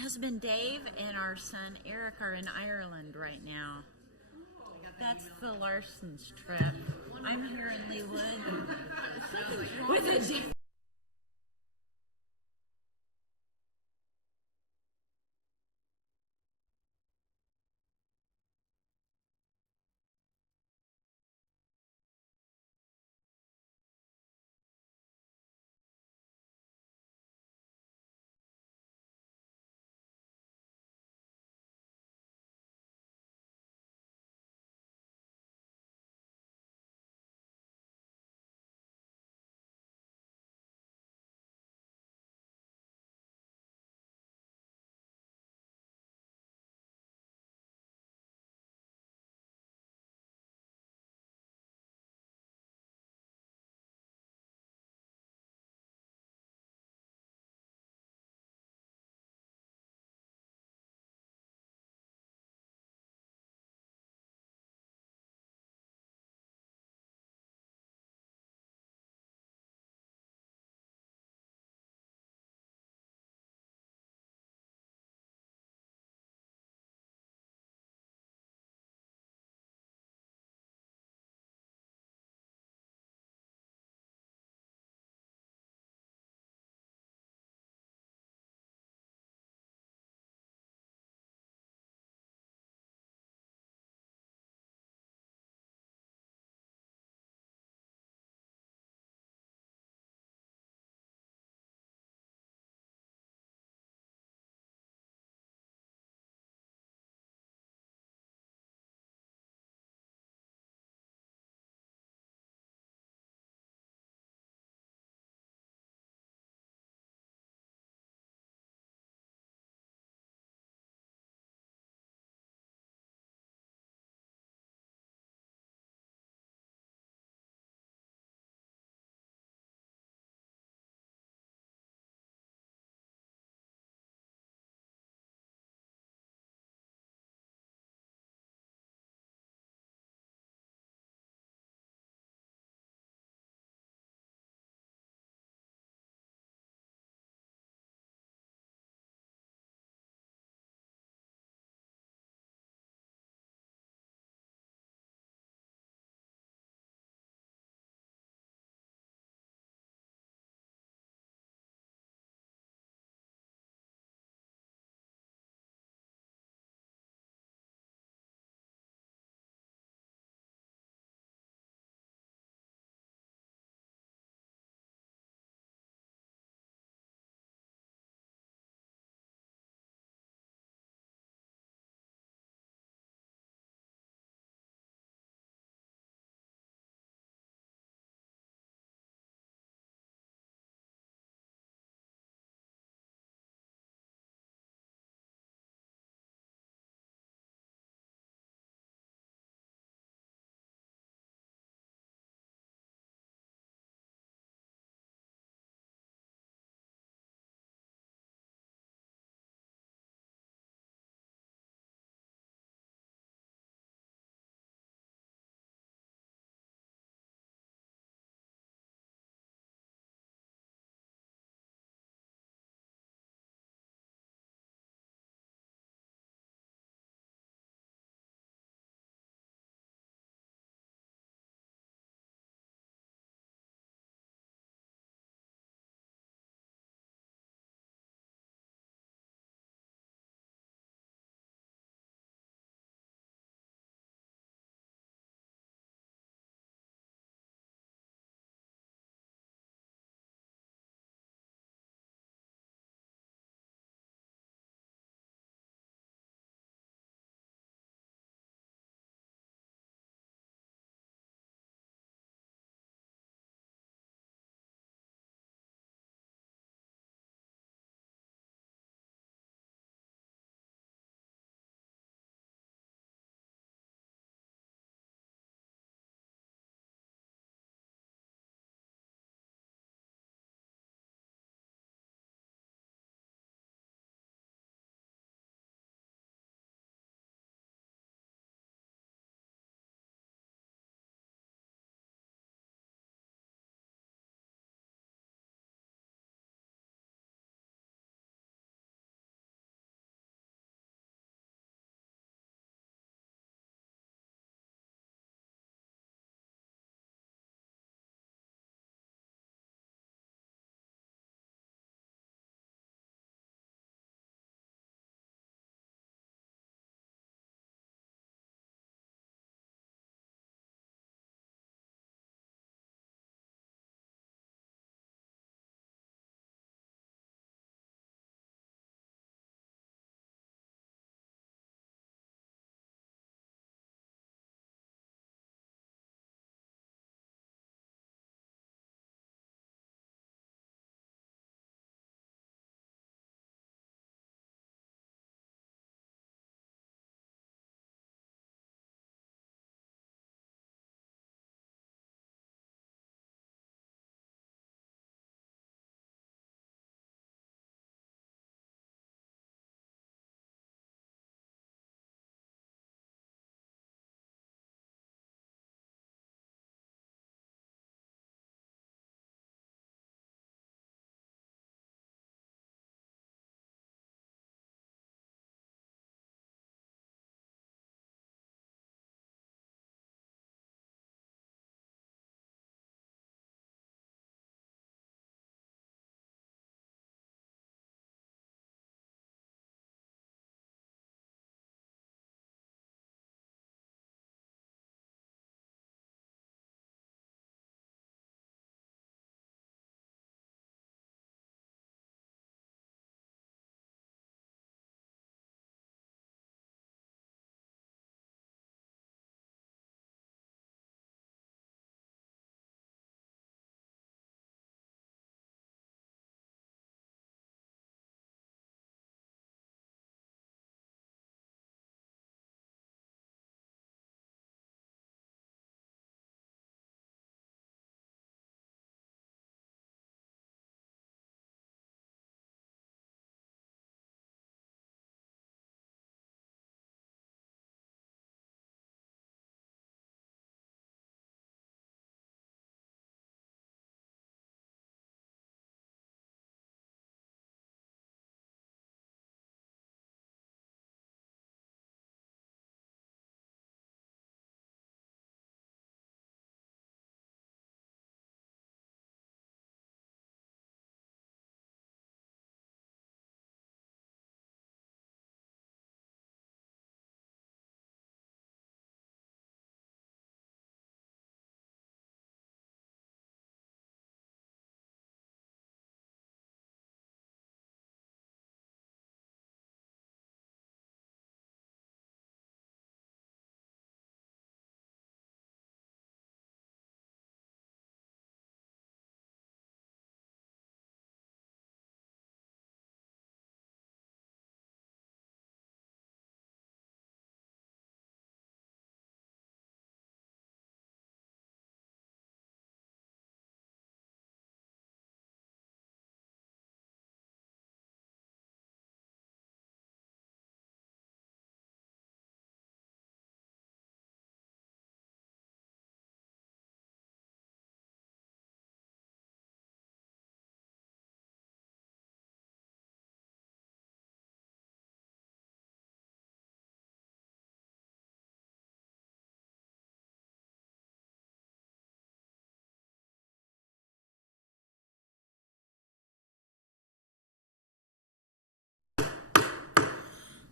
husband Dave and our son Eric are in Ireland right now. That's the Larson's trip. I'm here in Leawood with a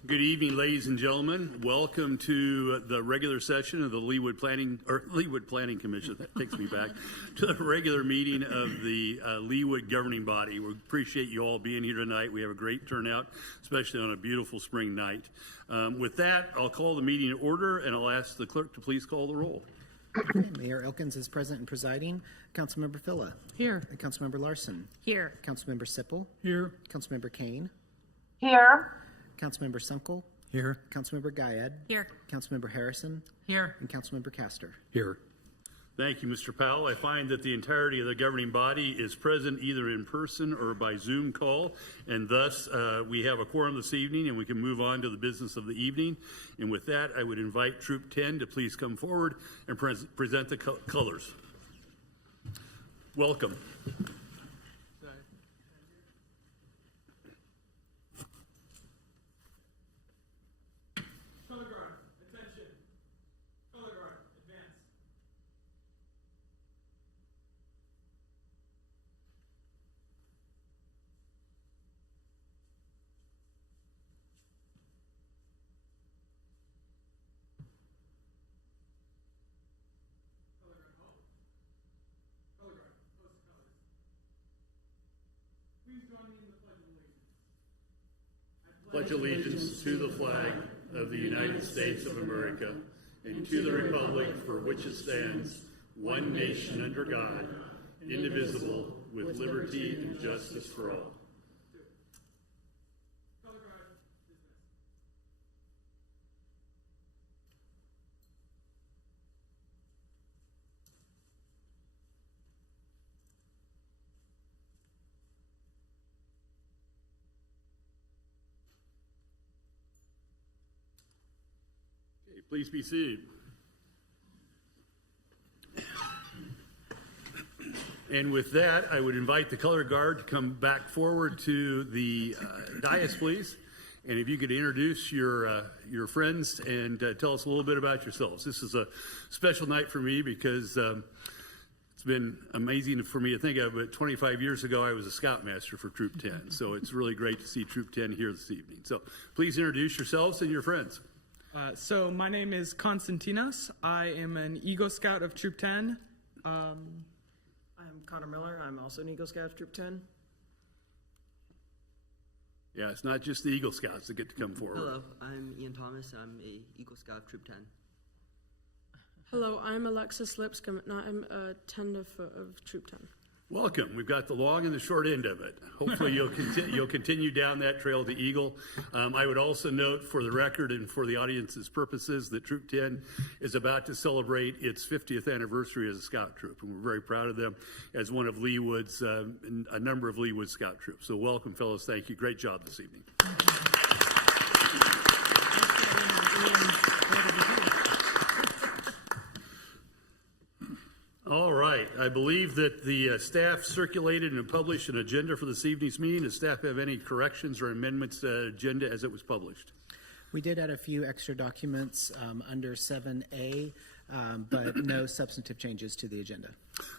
Good evening, ladies and gentlemen. Welcome to the regular session of the Leawood Planning Commission. That takes me back to the regular meeting of the Leawood governing body. We appreciate you all being here tonight. We have a great turnout, especially on a beautiful spring night. With that, I'll call the meeting to order, and I'll ask the clerk to please call the roll. Okay, Mayor Elkins is present and presiding. Councilmember Phila. Here. Councilmember Larson. Here. Councilmember Sipple. Here. Councilmember Kane. Here. Councilmember Sunkel. Here. Councilmember Guyad. Here. Councilmember Harrison. Here. And Councilmember Castor. Here. Thank you, Mr. Powell. I find that the entirety of the governing body is present either in person or by Zoom call, and thus we have a quorum this evening, and we can move on to the business of the evening. And with that, I would invite Troop 10 to please come forward and present the colors. Welcome. Color guard, attention. Color guard, advance. Color guard, hold. Color guard, post the colors. Please join me in the Pledge of Allegiance. Pledge allegiance to the flag of the United States of America and to the republic for which it stands, one nation under God, indivisible, with liberty and justice for all. Color guard, dismiss. Okay, please be seated. And with that, I would invite the color guard to come back forward to the dais, please. And if you could introduce your friends and tell us a little bit about yourselves. This is a special night for me because it's been amazing for me to think of it. 25 years ago, I was a scoutmaster for Troop 10. So it's really great to see Troop 10 here this evening. So please introduce yourselves and your friends. So my name is Konstantinos. I am an Eagle Scout of Troop 10. I'm Connor Miller. I'm also an Eagle Scout of Troop 10. Yeah, it's not just the Eagle Scouts that get to come forward. Hello, I'm Ian Thomas. I'm a Eagle Scout of Troop 10. Hello, I'm Alexis Lipscomb, and I'm a tenderfoot of Troop 10. Welcome. We've got the long and the short end of it. Hopefully you'll continue down that trail to Eagle. I would also note for the record and for the audience's purposes that Troop 10 is about to celebrate its 50th anniversary as a scout troop. And we're very proud of them as one of Leawood's, a number of Leawood scout troops. So welcome, fellows. Thank you. Great job this evening. All right. I believe that the staff circulated and published an agenda for this evening's meeting. Does staff have any corrections or amendments to the agenda as it was published? We did add a few extra documents under 7A, but no substantive changes to the agenda.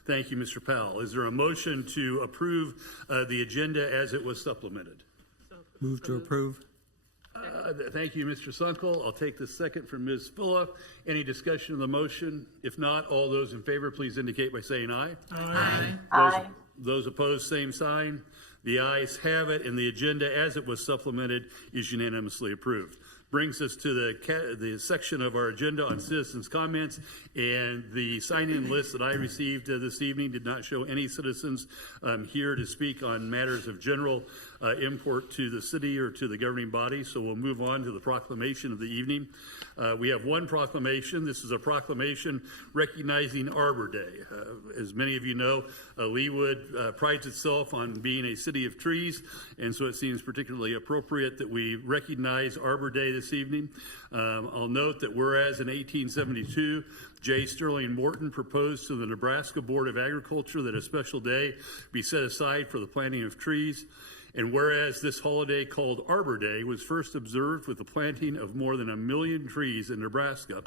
Thank you, Mr. Powell. Is there a motion to approve the agenda as it was supplemented? Move to approve. Thank you, Mr. Sunkel. I'll take the second from Ms. Spilla. Any discussion of the motion? If not, all those in favor, please indicate by saying aye. Aye. Aye. Those opposed, same sign. The ayes have it, and the agenda as it was supplemented is unanimously approved. Brings us to the section of our agenda on citizens' comments, and the sign-in list that I received this evening did not show any citizens here to speak on matters of general import to the city or to the governing body, so we'll move on to the proclamation of the evening. We have one proclamation. This is a proclamation recognizing Arbor Day. As many of you know, Leawood prides itself on being a city of trees, and so it seems particularly appropriate that we recognize Arbor Day this evening. I'll note that whereas in 1872, J. Sterling Morton proposed to the Nebraska Board of Agriculture that a special day be set aside for the planting of trees, and whereas this holiday called Arbor Day was first observed with the planting of more than 1 million trees in Nebraska,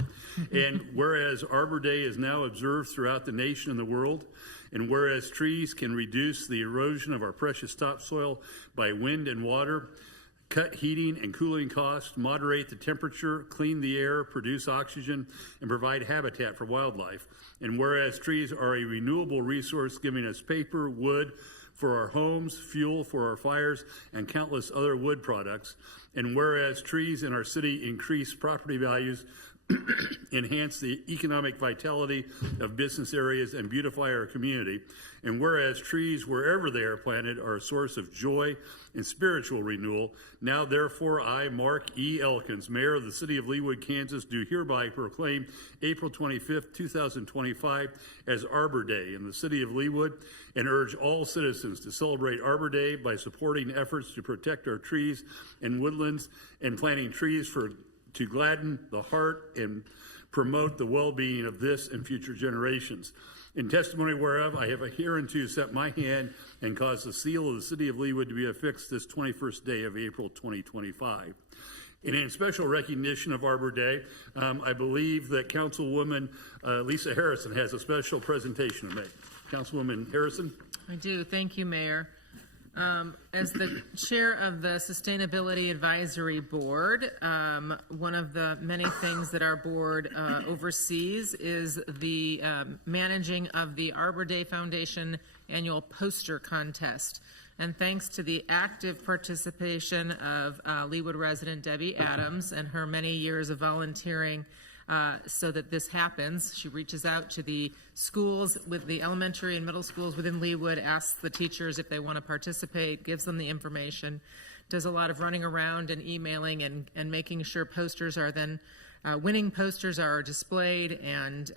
and whereas Arbor Day is now observed throughout the nation and the world, and whereas trees can reduce the erosion of our precious topsoil by wind and water, cut heating and cooling costs, moderate the temperature, clean the air, produce oxygen, and provide habitat for wildlife. And whereas trees are a renewable resource giving us paper, wood for our homes, fuel for our fires, and countless other wood products. And whereas trees in our city increase property values, enhance the economic vitality of business areas, and beautify our community. And whereas trees, wherever they are planted, are a source of joy and spiritual renewal, now therefore I, Mark E. Elkins, Mayor of the City of Leawood, Kansas, do hereby proclaim April 25th, 2025 as Arbor Day in the City of Leawood, and urge all citizens to celebrate Arbor Day by supporting efforts to protect our trees and woodlands and planting trees to gladden the heart and promote the well-being of this and future generations. In testimony whereof, I have hereunto set my hand and caused the seal of the City of Leawood to be affixed this 21st day of April 2025. And in special recognition of Arbor Day, I believe that Councilwoman Lisa Harrison has a special presentation to make. Councilwoman Harrison? I do. Thank you, Mayor. As the chair of the Sustainability Advisory Board, one of the many things that our board oversees is the managing of the Arbor Day Foundation annual poster contest. And thanks to the active participation of Leawood resident Debbie Adams and her many years of volunteering so that this happens, she reaches out to the schools with the elementary and middle schools within Leawood, asks the teachers if they want to participate, gives them the information, does a lot of running around and emailing and making sure posters are then, winning posters are displayed. And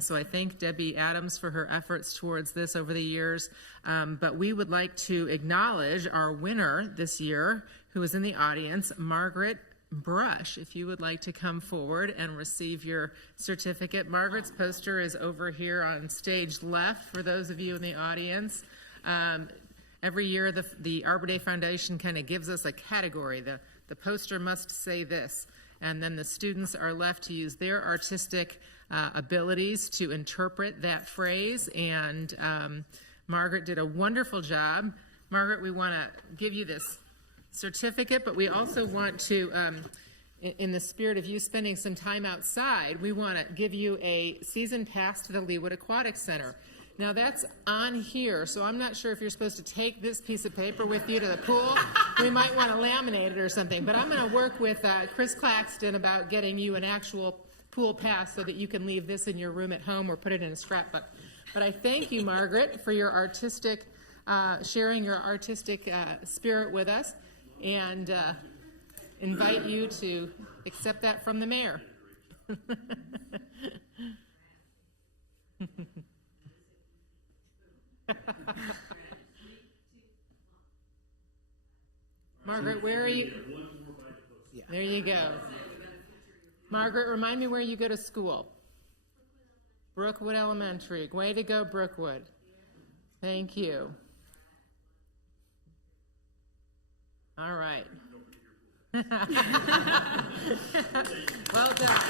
so I thank Debbie Adams for her efforts towards this over the years. But we would like to acknowledge our winner this year, who is in the audience, Margaret Brush. If you would like to come forward and receive your certificate. Margaret's poster is over here on stage left for those of you in the audience. Every year the Arbor Day Foundation kind of gives us a category. The poster must say this, and then the students are left to use their artistic abilities to interpret that phrase. And Margaret did a wonderful job. Margaret, we want to give you this certificate, but we also want to, in the spirit of you spending some time outside, we want to give you a season pass to the Leawood Aquatic Center. Now that's on here, so I'm not sure if you're supposed to take this piece of paper with you to the pool. We might want to laminate it or something, but I'm going to work with Chris Claxton about getting you an actual pool pass so that you can leave this in your room at home or put it in a scrapbook. But I thank you, Margaret, for your artistic, sharing your artistic spirit with us, and invite you to accept that from the mayor. Margaret, where are you? There you go. Margaret, remind me where you go to school. Brookwood Elementary. Way to go, Brookwood. Thank you. All right. Well done.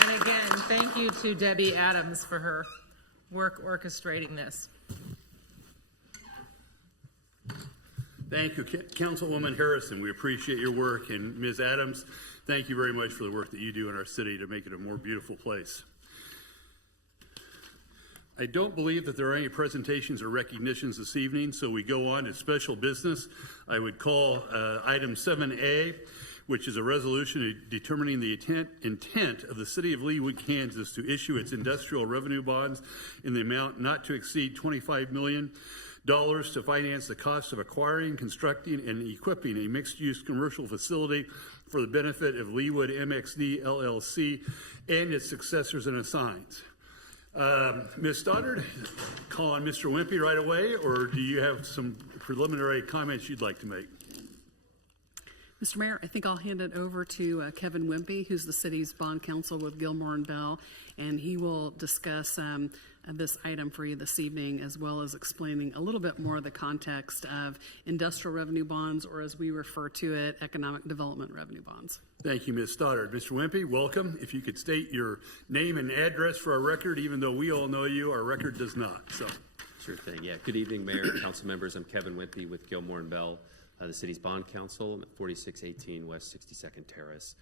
And again, thank you to Debbie Adams for her work orchestrating this. Thank you, Councilwoman Harrison. We appreciate your work. And Ms. Adams, thank you very much for the work that you do in our city to make it a more beautiful place. I don't believe that there are any presentations or recognitions this evening, so we go on to special business. I would call item 7A, which is a resolution determining the intent of the City of Leawood, Kansas to issue its industrial revenue bonds in the amount not to exceed $25 million to finance the cost of acquiring, constructing, and equipping a mixed-use commercial facility for the benefit of Leawood MXD LLC and its successors and assigns. Ms. Stoddard, call on Mr. Wimpy right away, or do you have some preliminary comments you'd like to make? Mr. Mayor, I think I'll hand it over to Kevin Wimpy, who's the city's bond counsel with Gilmore and Bell, and he will discuss this item for you this evening, as well as explaining a little bit more of the context of industrial revenue bonds, or as we refer to it, economic development revenue bonds. Thank you, Ms. Stoddard. Mr. Wimpy, welcome. If you could state your name and address for our record, even though we all know you, our record does not. So, Sure thing. Yeah. Good evening, Mayor and council members. I'm Kevin Wimpy with Gilmore and Bell, the city's bond counsel at 4618 West 62nd Terrace.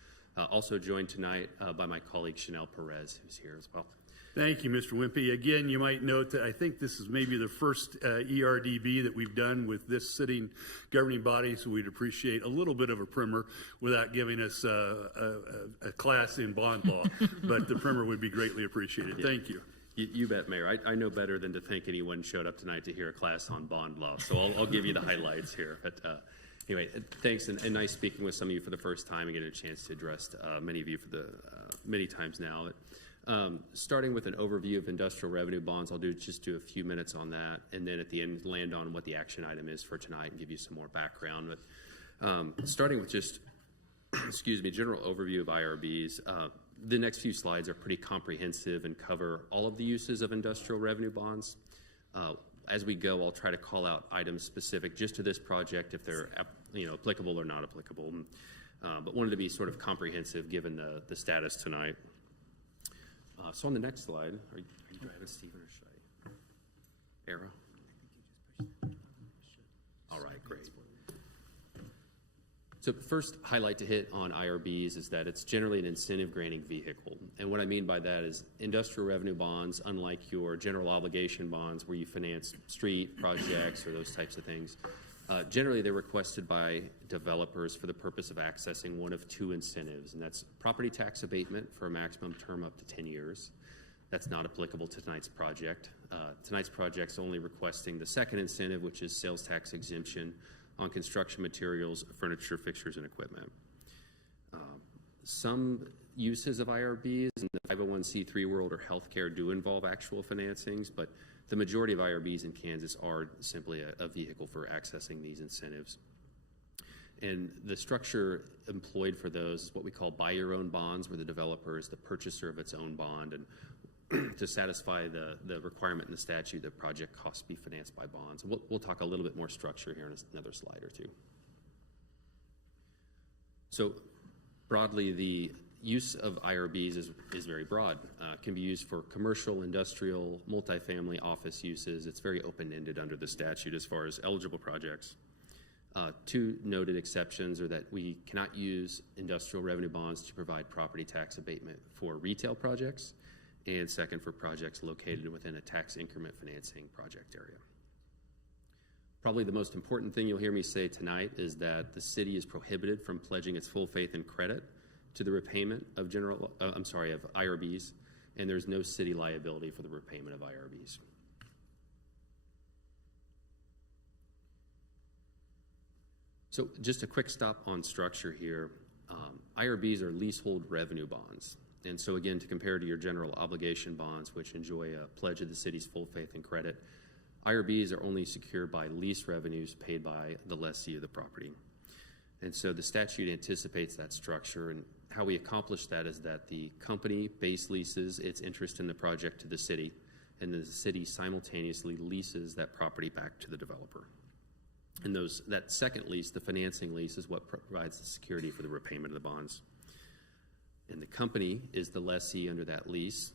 Also joined tonight by my colleague Chanel Perez, who's here as well. Thank you, Mr. Wimpy. Again, you might note that I think this is maybe the first ERDB that we've done with this sitting governing body, so we'd appreciate a little bit of a primer without giving us a class in bond law, but the primer would be greatly appreciated. Yeah. Thank you. You bet, Mayor. I know better than to think anyone showed up tonight to hear a class on bond law, so I'll give you the highlights here. But anyway, thanks, and nice speaking with some of you for the first time and getting a chance to address many of you for the many times now. Starting with an overview of industrial revenue bonds, I'll just do a few minutes on that, and then at the end land on what the action item is for tonight and give you some more background. But starting with just, general overview of IRBs. The next few slides are pretty comprehensive and cover all of the uses of industrial revenue bonds. As we go, I'll try to call out items specific just to this project if they're applicable or not applicable, but wanted to be sort of comprehensive given the status tonight. So on the next slide, are you driving, Stephen, or should I? Arrow? All right, great. So first highlight to hit on IRBs is that it's generally an incentive granting vehicle. And what I mean by that is industrial revenue bonds, unlike your general obligation bonds where you finance street projects or those types of things, generally they're requested by developers for the purpose of accessing one of two incentives, and that's property tax abatement for a maximum term up to 10 years. That's not applicable to tonight's project. Tonight's project's only requesting the second incentive, which is sales tax exemption on construction materials, furniture, fixtures, and equipment. Some uses of IRBs in the 501c3 world or healthcare do involve actual financings, but the majority of IRBs in Kansas are simply a vehicle for accessing these incentives. And the structure employed for those is what we call buy your own bonds, where the developer is the purchaser of its own bond, and to satisfy the requirement in the statute that project costs be financed by bonds. We'll talk a little bit more structure here in another slide or two. So broadly, the use of IRBs is very broad. It can be used for commercial, industrial, multifamily, office uses. It's very open-ended under the statute as far as eligible projects. Two noted exceptions are that we cannot use industrial revenue bonds to provide property tax abatement for retail projects, and second, for projects located within a tax increment financing project area. Probably the most important thing you'll hear me say tonight is that the city is prohibited from pledging its full faith and credit to the repayment of IRBs, and there's no city liability for the repayment of IRBs. So just a quick stop on structure here. IRBs are leasehold revenue bonds. And so again, to compare to your general obligation bonds, which enjoy a pledge of the city's full faith and credit, IRBs are only secured by lease revenues paid by the lessee of the property. And so the statute anticipates that structure, and how we accomplish that is that the company base leases its interest in the project to the city, and the city simultaneously leases that property back to the developer. And that second lease, the financing lease, is what provides the security for the repayment of the bonds. And the company is the lessee under that lease,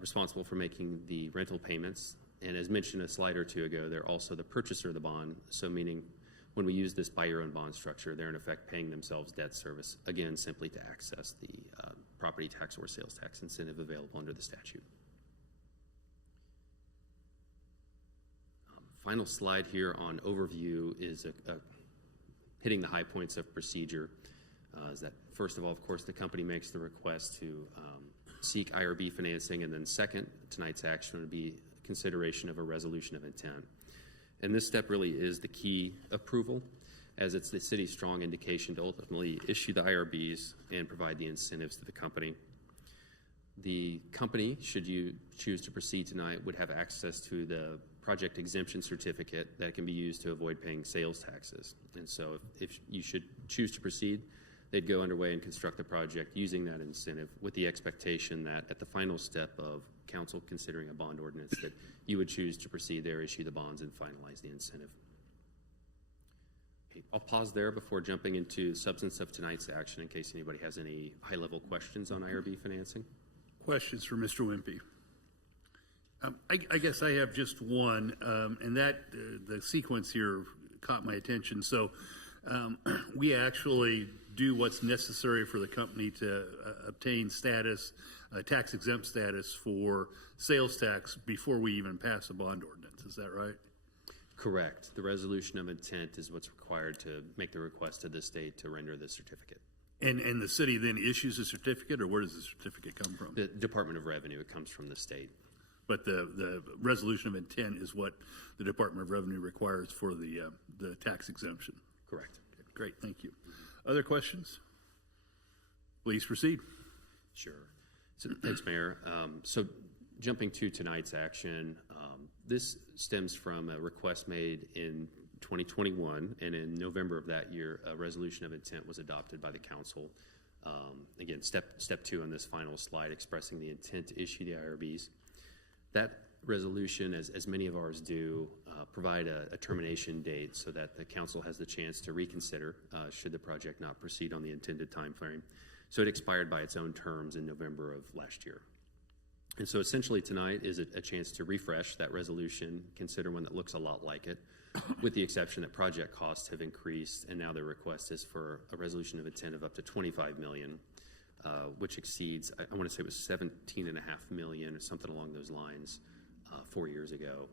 responsible for making the rental payments. And as mentioned a slide or two ago, they're also the purchaser of the bond. So meaning when we use this buy your own bond structure, they're in effect paying themselves debt service, again, simply to access the property tax or sales tax incentive available under the statute. Final slide here on overview is hitting the high points of procedure. Is that first of all, of course, the company makes the request to seek IRB financing, and then second, tonight's action would be consideration of a resolution of intent. And this step really is the key approval, as it's the city's strong indication to ultimately issue the IRBs and provide the incentives to the company. The company, should you choose to proceed tonight, would have access to the project exemption certificate that can be used to avoid paying sales taxes. And so if you should choose to proceed, they'd go underway and construct the project using that incentive, with the expectation that at the final step of council considering a bond ordinance, that you would choose to proceed there, issue the bonds, and finalize the incentive. Okay, I'll pause there before jumping into the substance of tonight's action in case anybody has any high-level questions on IRB financing. Questions for Mr. Wimpy? I guess I have just one, and that the sequence here caught my attention. So we actually do what's necessary for the company to obtain status, tax exempt status for sales tax before we even pass a bond ordinance. Is that right? Correct. The resolution of intent is what's required to make the request to the state to render the certificate. And the city then issues a certificate, or where does the certificate come from? The Department of Revenue, it comes from the state. But the resolution of intent is what the Department of Revenue requires for the tax exemption. Correct. Okay, great, thank you. Other questions? Please proceed. Sure. So, thanks, Mayor. So jumping to tonight's action, this stems from a request made in 2021, and in November of that year, a resolution of intent was adopted by the council. Again, step two on this final slide, expressing the intent to issue the IRBs. That resolution, as many of ours do, provide a termination date so that the council has the chance to reconsider should the project not proceed on the intended time frame. So it expired by its own terms in November of last year. And so essentially tonight is a chance to refresh that resolution, consider one that looks a lot like it, with the exception that project costs have increased, and now the request is for a resolution of intent of up to $25 million, which exceeds, I want to say it was $17.5 million or something along those lines 4 years ago.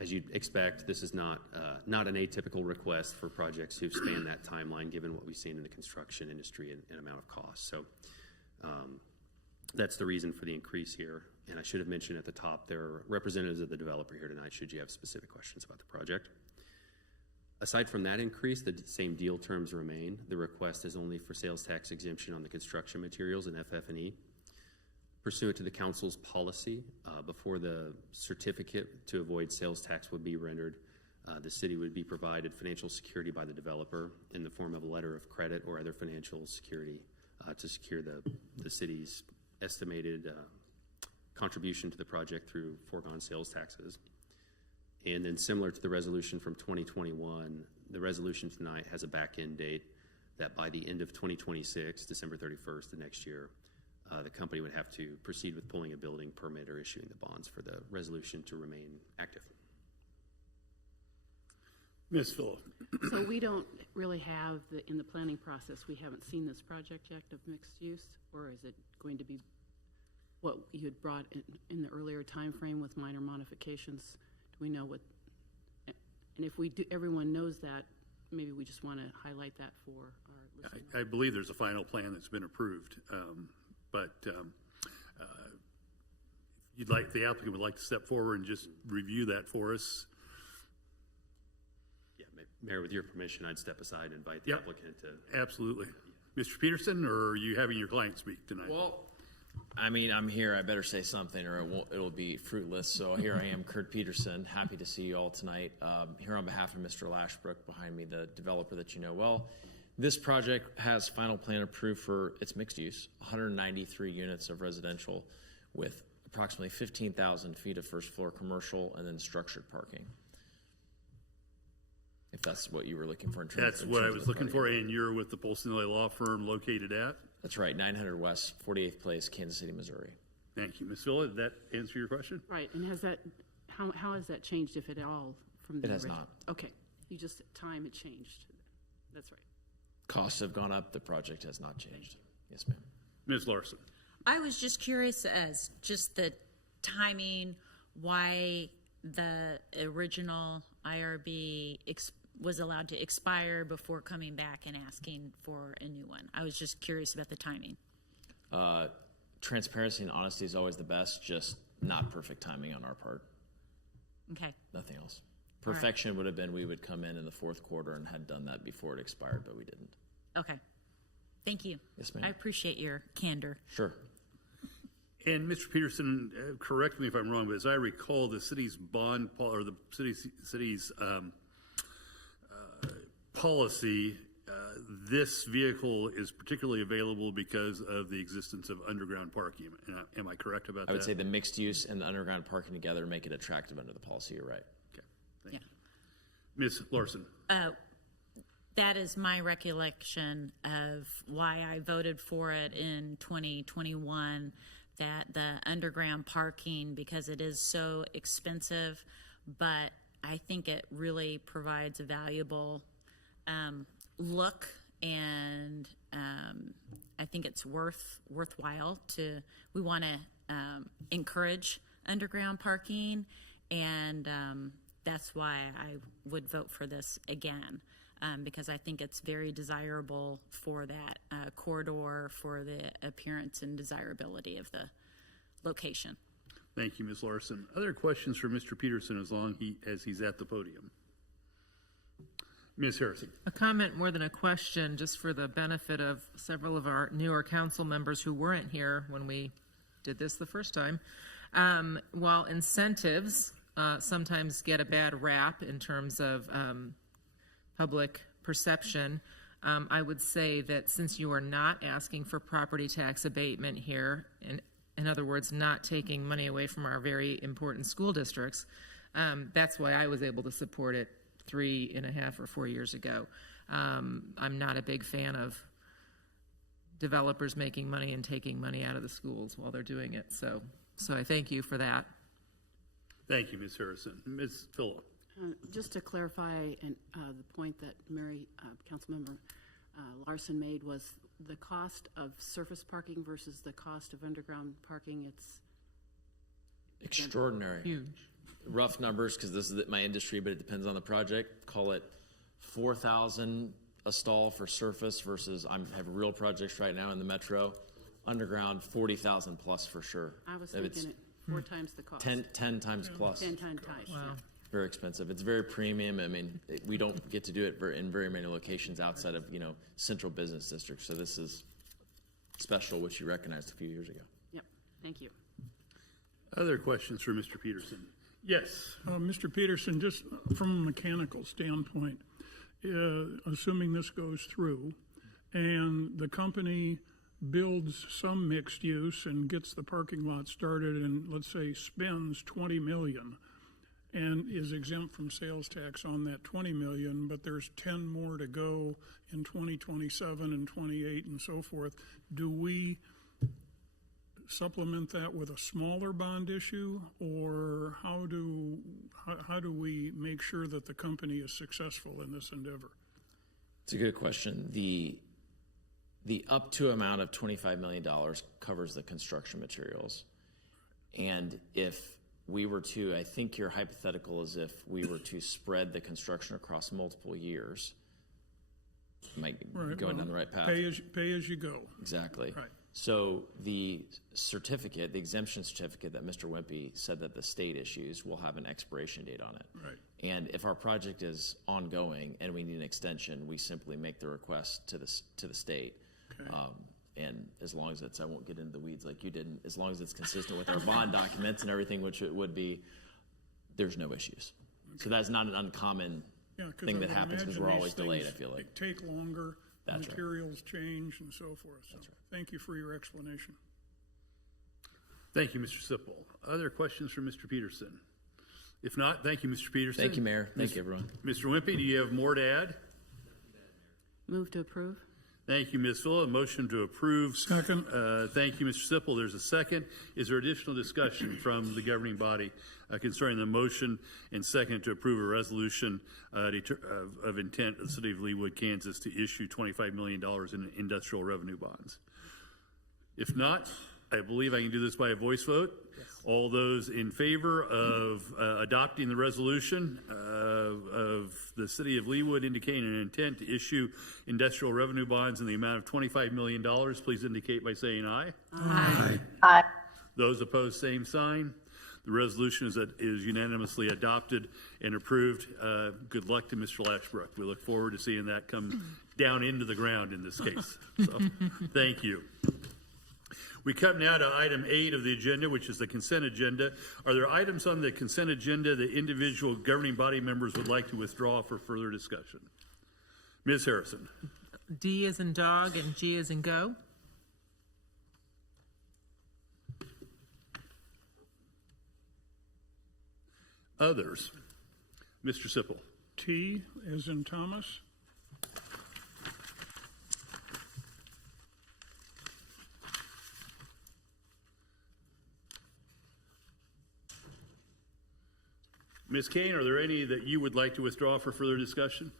As you'd expect, this is not an atypical request for projects who've spanned that timeline, given what we've seen in the construction industry and amount of cost. So that's the reason for the increase here. And I should have mentioned at the top, there are representatives of the developer here tonight should you have specific questions about the project. Aside from that increase, the same deal terms remain. The request is only for sales tax exemption on the construction materials and FF&E. Pursuant to the council's policy, before the certificate to avoid sales tax would be rendered, the city would be provided financial security by the developer in the form of a letter of credit or other financial security to secure the city's estimated contribution to the project through foregone sales taxes. And then similar to the resolution from 2021, the resolution tonight has a back-end date that by the end of 2026, December 31st of next year, the company would have to proceed with pulling a building permit or issuing the bonds for the resolution to remain active. Ms. Phillip. So we don't really have, in the planning process, we haven't seen this project yet of mixed use, or is it going to be what you had brought in the earlier time frame with minor modifications? Do we know what, and if we do, everyone knows that, maybe we just want to highlight that for our listeners. I believe there's a final plan that's been approved, but you'd like, the applicant would like to step forward and just review that for us. Yeah, Mayor, with your permission, I'd step aside and invite the applicant to. Absolutely. Mr. Peterson, or are you having your client speak tonight? Well, I mean, I'm here. I better say something or it'll be fruitless. So here I am, Kurt Peterson. Happy to see you all tonight. Here on behalf of Mr. Lashbrook, behind me, the developer that you know well. This project has final plan approved for its mixed use, 193 units of residential with approximately 15,000 feet of first floor commercial and then structured parking. If that's what you were looking for in terms That's what I was looking for, and you're with the Polson-Lilly Law Firm located at? That's right, 900 West, 48th Place, Kansas City, Missouri. Thank you. Ms. Phillip, did that answer your question? Right, and has that, how has that changed, if at all, from the It has original? not. Okay, you just, time it changed. That's right. Costs have gone up. The project has not changed. Yes, ma'am. Ms. Larson. I was just curious as just the timing, why the original IRB was allowed to expire before coming back and asking for a new one. I was just curious about the timing. Transparency and honesty is always the best, just not perfect timing on our part. Okay. Nothing else. Perfection would have been we would come in the fourth quarter and had done that before it expired, but we didn't. Okay. Thank you. Yes, ma'am. I appreciate your candor. Sure. And Mr. Peterson, correct me if I'm wrong, but as I recall, the city's bond or the city's policy, this vehicle is particularly available because of the existence of underground parking. Am I correct about that? I would say the mixed use and the underground parking together make it attractive under the policy. You're right. Okay. Thank you. Ms. Larson. That is my recollection of why I voted for it in 2021. that the underground parking, because it is so expensive, but I think it really provides a valuable look, and I think it's worthwhile to. We want to encourage underground parking, and that's why I would vote for this again, because I think it's very desirable for that corridor, for the appearance and desirability of the location. Thank you, Ms. Larson. Other questions for Mr. Peterson as he's at the podium? Ms. Harrison. A comment more than a question, just for the benefit of several of our newer council members who weren't here when we did this the first time. While incentives sometimes get a bad rap in terms of public perception, I would say that since you are not asking for property tax abatement here, and in other words, not taking money away from our very important school districts, that's why I was able to support it 3.5 or 4 years ago. I'm not a big fan of developers making money and taking money out of the schools while they're doing it. So I thank you for that. Thank you, Ms. Harrison. Ms. Phillip. Just to clarify, and the point that Councilmember Larson made was the cost of surface parking versus the cost of underground parking. It's Extraordinary. Huge. Rough numbers, because this is my industry, but it depends on the project. Call it $4,000 a stall for surface versus I have real projects right now in the metro. Underground, $40,000 plus for sure. I was If thinking it 4 times the cost. 10 times plus. 10 times. Wow. Very expensive. It's very premium. I mean, we don't get to do it in very many locations outside of, central business districts. So this is special, which you recognized a few years ago. Yep. Thank you. Other questions for Mr. Peterson? Yes. Mr. Peterson, just from a mechanical standpoint, assuming this goes through and the company builds some mixed use and gets the parking lot started and let's say spends $20 million and is exempt from sales tax on that $20 million, but there's 10 more to go in 2027 and 28 and so forth, do we supplement that with a smaller bond issue, or how do we make sure that the company is successful in this endeavor? It's a good question. The up to amount of $25 million covers the construction materials. And if we were to, I think your hypothetical is if we were to spread the construction across multiple years, might going down the right path. Pay as you go. Exactly. Right. So the certificate, the exemption certificate that Mr. Wimpy said that the state issues will have an expiration date on it. Right. And if our project is ongoing and we need an extension, we simply make the request to the state. Okay. And as long as I won't get into the weeds like you did, as long as it's consistent with our bond documents and everything, which it would be, there's no issues. Okay. So that's not an uncommon thing that happens because we're always delayed, I feel like. Take longer, that's materials change and so forth. So that's right. Thank you for your explanation. Thank you, Mr. Sipple. Other questions for Mr. Peterson? If not, thank you, Mr. Peterson. Thank you, Mayor. Thank you, everyone. Mr. Wimpy, do you have more to add? Move to approve. Thank you, Ms. Phillip. Motion to approve. Second. Thank you, Mr. Sipple. There's a second. Is there additional discussion from the governing body concerning the motion and second to approve a resolution of intent of the City of Leawood, Kansas to issue $25 million in industrial revenue bonds? If not, I believe I can do this by a voice vote. Yes. All those in favor of adopting the resolution of the City of Leawood indicating an intent to issue industrial revenue bonds in the amount of $25 million, please indicate by saying aye. Aye. Aye. Those opposed, same sign. The resolution is unanimously adopted and approved. Good luck to Mr. Lashbrook. We look forward to seeing that come down into the ground in this case. So, thank you. We come now to item 8 of the agenda, which is the consent agenda. Are there items on the consent agenda that individual governing body members would like to withdraw for further discussion? Ms. Harrison. D as in dog and G as in go. Others. Mr. Sipple. T as in Thomas. Ms. Kane, are there any that you would like to withdraw for further discussion?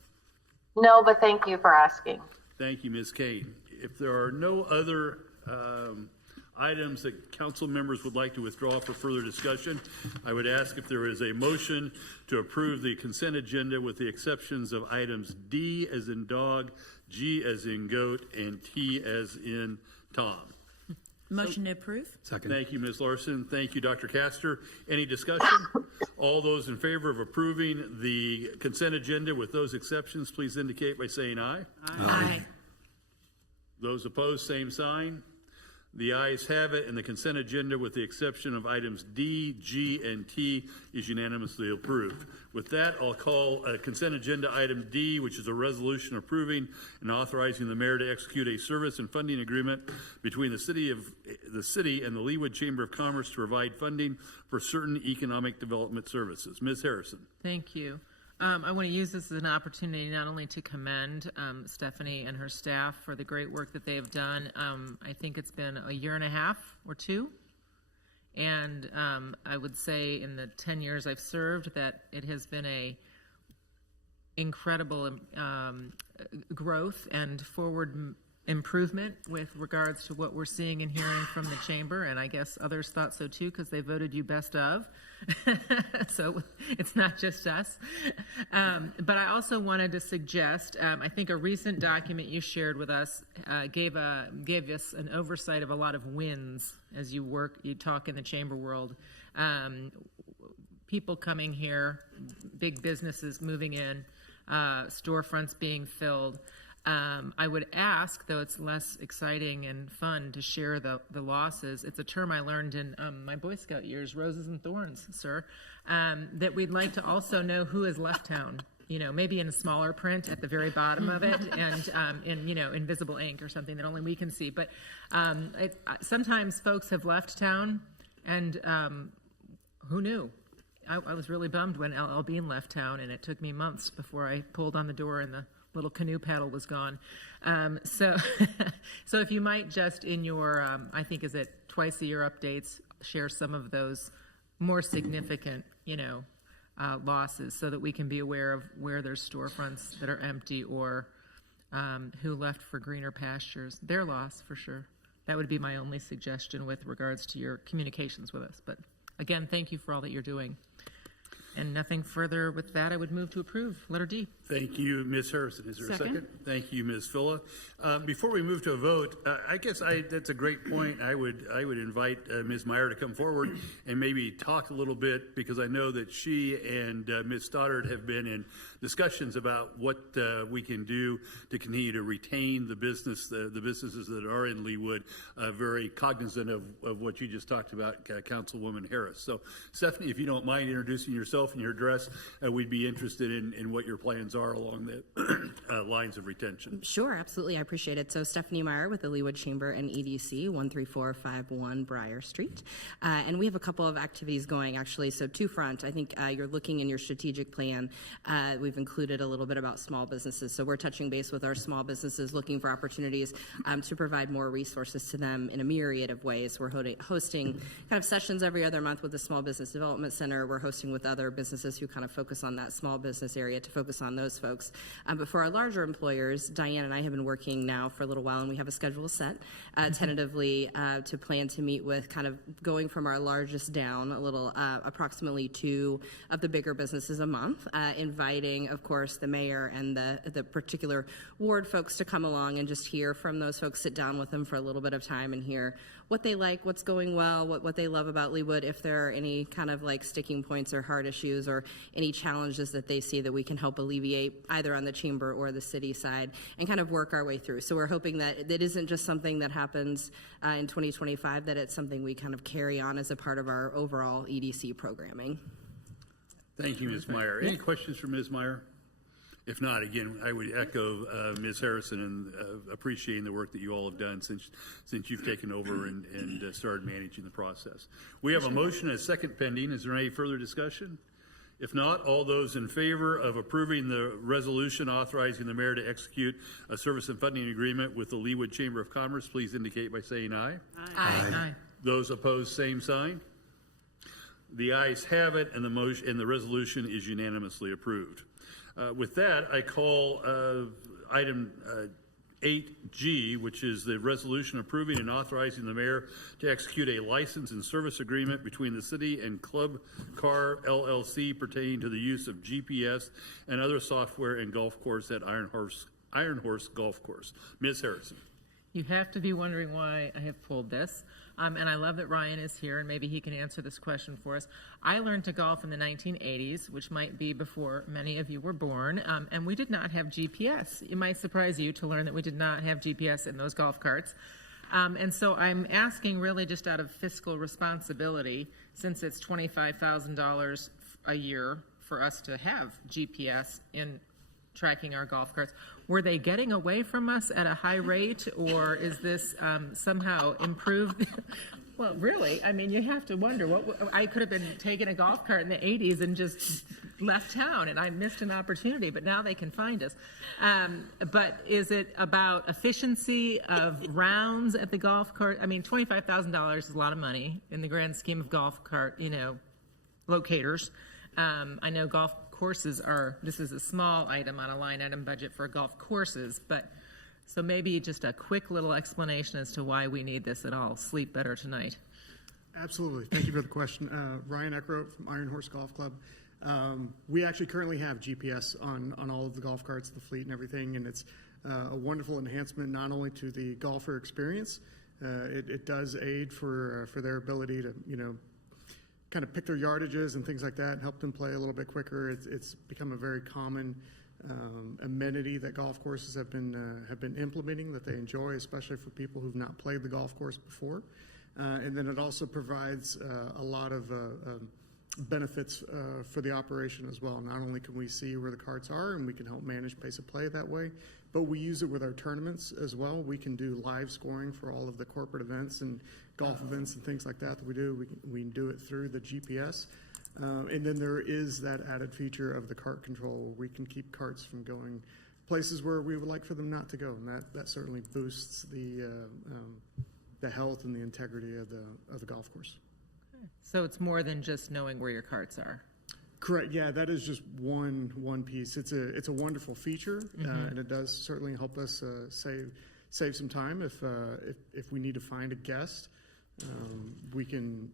No, but thank you for asking. Thank you, Ms. Kane. If there are no other items that council members would like to withdraw for further discussion, I would ask if there is a motion to approve the consent agenda with the exceptions of items D as in dog, G as in goat, and T as in Tom. Motion to approve? Second. Thank you, Ms. Larson. Thank you, Dr. Castor. Any discussion? All those in favor of approving the consent agenda with those exceptions, please indicate by saying aye. Aye. Those opposed, same sign. The ayes have it, and the consent agenda, with the exception of items D, G, and T, is unanimously approved. With that, I'll call consent agenda item D, which is a resolution approving and authorizing the mayor to execute a service and funding agreement between the city and the Leawood Chamber of Commerce to provide funding for certain economic development services. Ms. Harrison. Thank you. I want to use this as an opportunity not only to commend Stephanie and her staff for the great work that they have done. I think it's been a year and a half or two. And I would say in the 10 years I've served that it has been a incredible growth and forward improvement with regards to what we're seeing and hearing from the chamber, and I guess others thought so too because they voted you best of. So it's not just us. But I also wanted to suggest, I think a recent document you shared with us gave us an oversight of a lot of wins as you talk in the chamber world. People coming here, big businesses moving in, storefronts being filled. I would ask, though it's less exciting and fun to share the losses, it's a term I learned in my Boy Scout years, roses and thorns, sir, that we'd like to also know who has left town, maybe in smaller print at the very bottom of it and in, invisible ink or something that only we can see. But sometimes folks have left town and who knew? I was really bummed when L.L. Bean left town, and it took me months before I pulled on the door and the little canoe paddle was gone. So if you might just in your, I think is it twice a year updates, share some of those more significant, losses so that we can be aware of where there's storefronts that are empty or who left for greener pastures. Their loss for sure. That would be my only suggestion with regards to your communications with us. But again, thank you for all that you're doing. And nothing further with that, I would move to approve. Letter D. Thank you, Ms. Harrison. Is there a second? Thank you, Ms. Filla. Before we move to a vote, I guess that's a great point. I would invite Ms. Meyer to come forward and maybe talk a little bit, because I know that she and Ms. Stoddard have been in discussions about what we can do to continue to retain the businesses that are in Leawood, very cognizant of what you just talked about, Councilwoman Harris. So, Stephanie, if you don't mind introducing yourself and your address, we'd be interested in what your plans are along the lines of retention. Sure, absolutely. I appreciate it. So Stephanie Meyer with the Leawood Chamber and EDC, 13451 Briar Street. And we have a couple of activities going, actually. So two front, I think you're looking in your strategic plan. We've included a little bit about small businesses. So we're touching base with our small businesses, looking for opportunities to provide more resources to them in a myriad of ways. We're hosting kind of sessions every other month with the Small Business Development Center. We're hosting with other businesses who kind of focus on that small business area to focus on those folks. But for our larger employers, Diane and I have been working now for a little while, and we have a schedule set tentatively to plan to meet with, kind of going from our largest down a little, approximately 2 of the bigger businesses a month, inviting, of course, the mayor and the particular ward folks to come along and just hear from those folks, sit down with them for a little bit of time and hear what they like, what's going well, what they love about Leawood, if there are any kind of like sticking points or hard issues or any challenges that they see that we can help alleviate either on the chamber or the city side, and kind of work our way through. So we're hoping that it isn't just something that happens in 2025, that it's something we kind of carry on as a part of our overall EDC programming. Thank you, Ms. Meyer. Any questions for Ms. Meyer? If not, again, I would echo Ms. Harrison and appreciating the work that you all have done since you've taken over and started managing the process. We have a motion and a second pending. Is there any further discussion? If not, all those in favor of approving the resolution authorizing the mayor to execute a service and funding agreement with the Leawood Chamber of Commerce, please indicate by saying aye. Aye. Those opposed, same sign. The ayes have it, and the motion and the resolution is unanimously approved. With that, I call item 8G, which is the resolution approving and authorizing the mayor to execute a license and service agreement between the city and Club Car LLC pertaining to the use of GPS and other software and golf course at Iron Horse Golf Course. Ms. Harrison. You have to be wondering why I have pulled this. And I love that Ryan is here, and maybe he can answer this question for us. I learned to golf in the 1980s, which might be before many of you were born, and we did not have GPS. It might surprise you to learn that we did not have GPS in those golf carts. And so I'm asking really just out of fiscal responsibility, since it's $25,000 a year for us to have GPS in tracking our golf carts. Were they getting away from us at a high rate, or is this somehow improved? Well, really, I mean, you have to wonder. I could have been taking a golf cart in the 80s and just left town, and I missed an opportunity, but now they can find us. But is it about efficiency of rounds at the golf cart? I mean, $25,000 is a lot of money in the grand scheme of golf cart, locators. I know golf courses this is a small item on a line item budget for golf courses, but so maybe just a quick little explanation as to why we need this at all. Sleep better tonight. Absolutely. Thank you for the question. Ryan Eckroat from Iron Horse Golf Club. We actually currently have GPS on all of the golf carts, the fleet and everything, and it's a wonderful enhancement not only to the golfer experience, it does aid for their ability to, kind of pick their yardages and things like that and help them play a little bit quicker. It's become a very common amenity that golf courses have been implementing that they enjoy, especially for people who've not played the golf course before. And then it also provides a lot of benefits for the operation as well. Not only can we see where the carts are and we can help manage pace of play that way, but we use it with our tournaments as well. We can do live scoring for all of the corporate events and golf events and things like that we do. We can do it through the GPS. And then there is that added feature of the cart control where we can keep carts from going places where we would like for them not to go. And that certainly boosts the health and the integrity of the golf course. So it's more than just knowing where your carts are. Correct. Yeah, that is just one piece. It's a wonderful feature, and it does certainly help us save some time if we need to find a guest. We can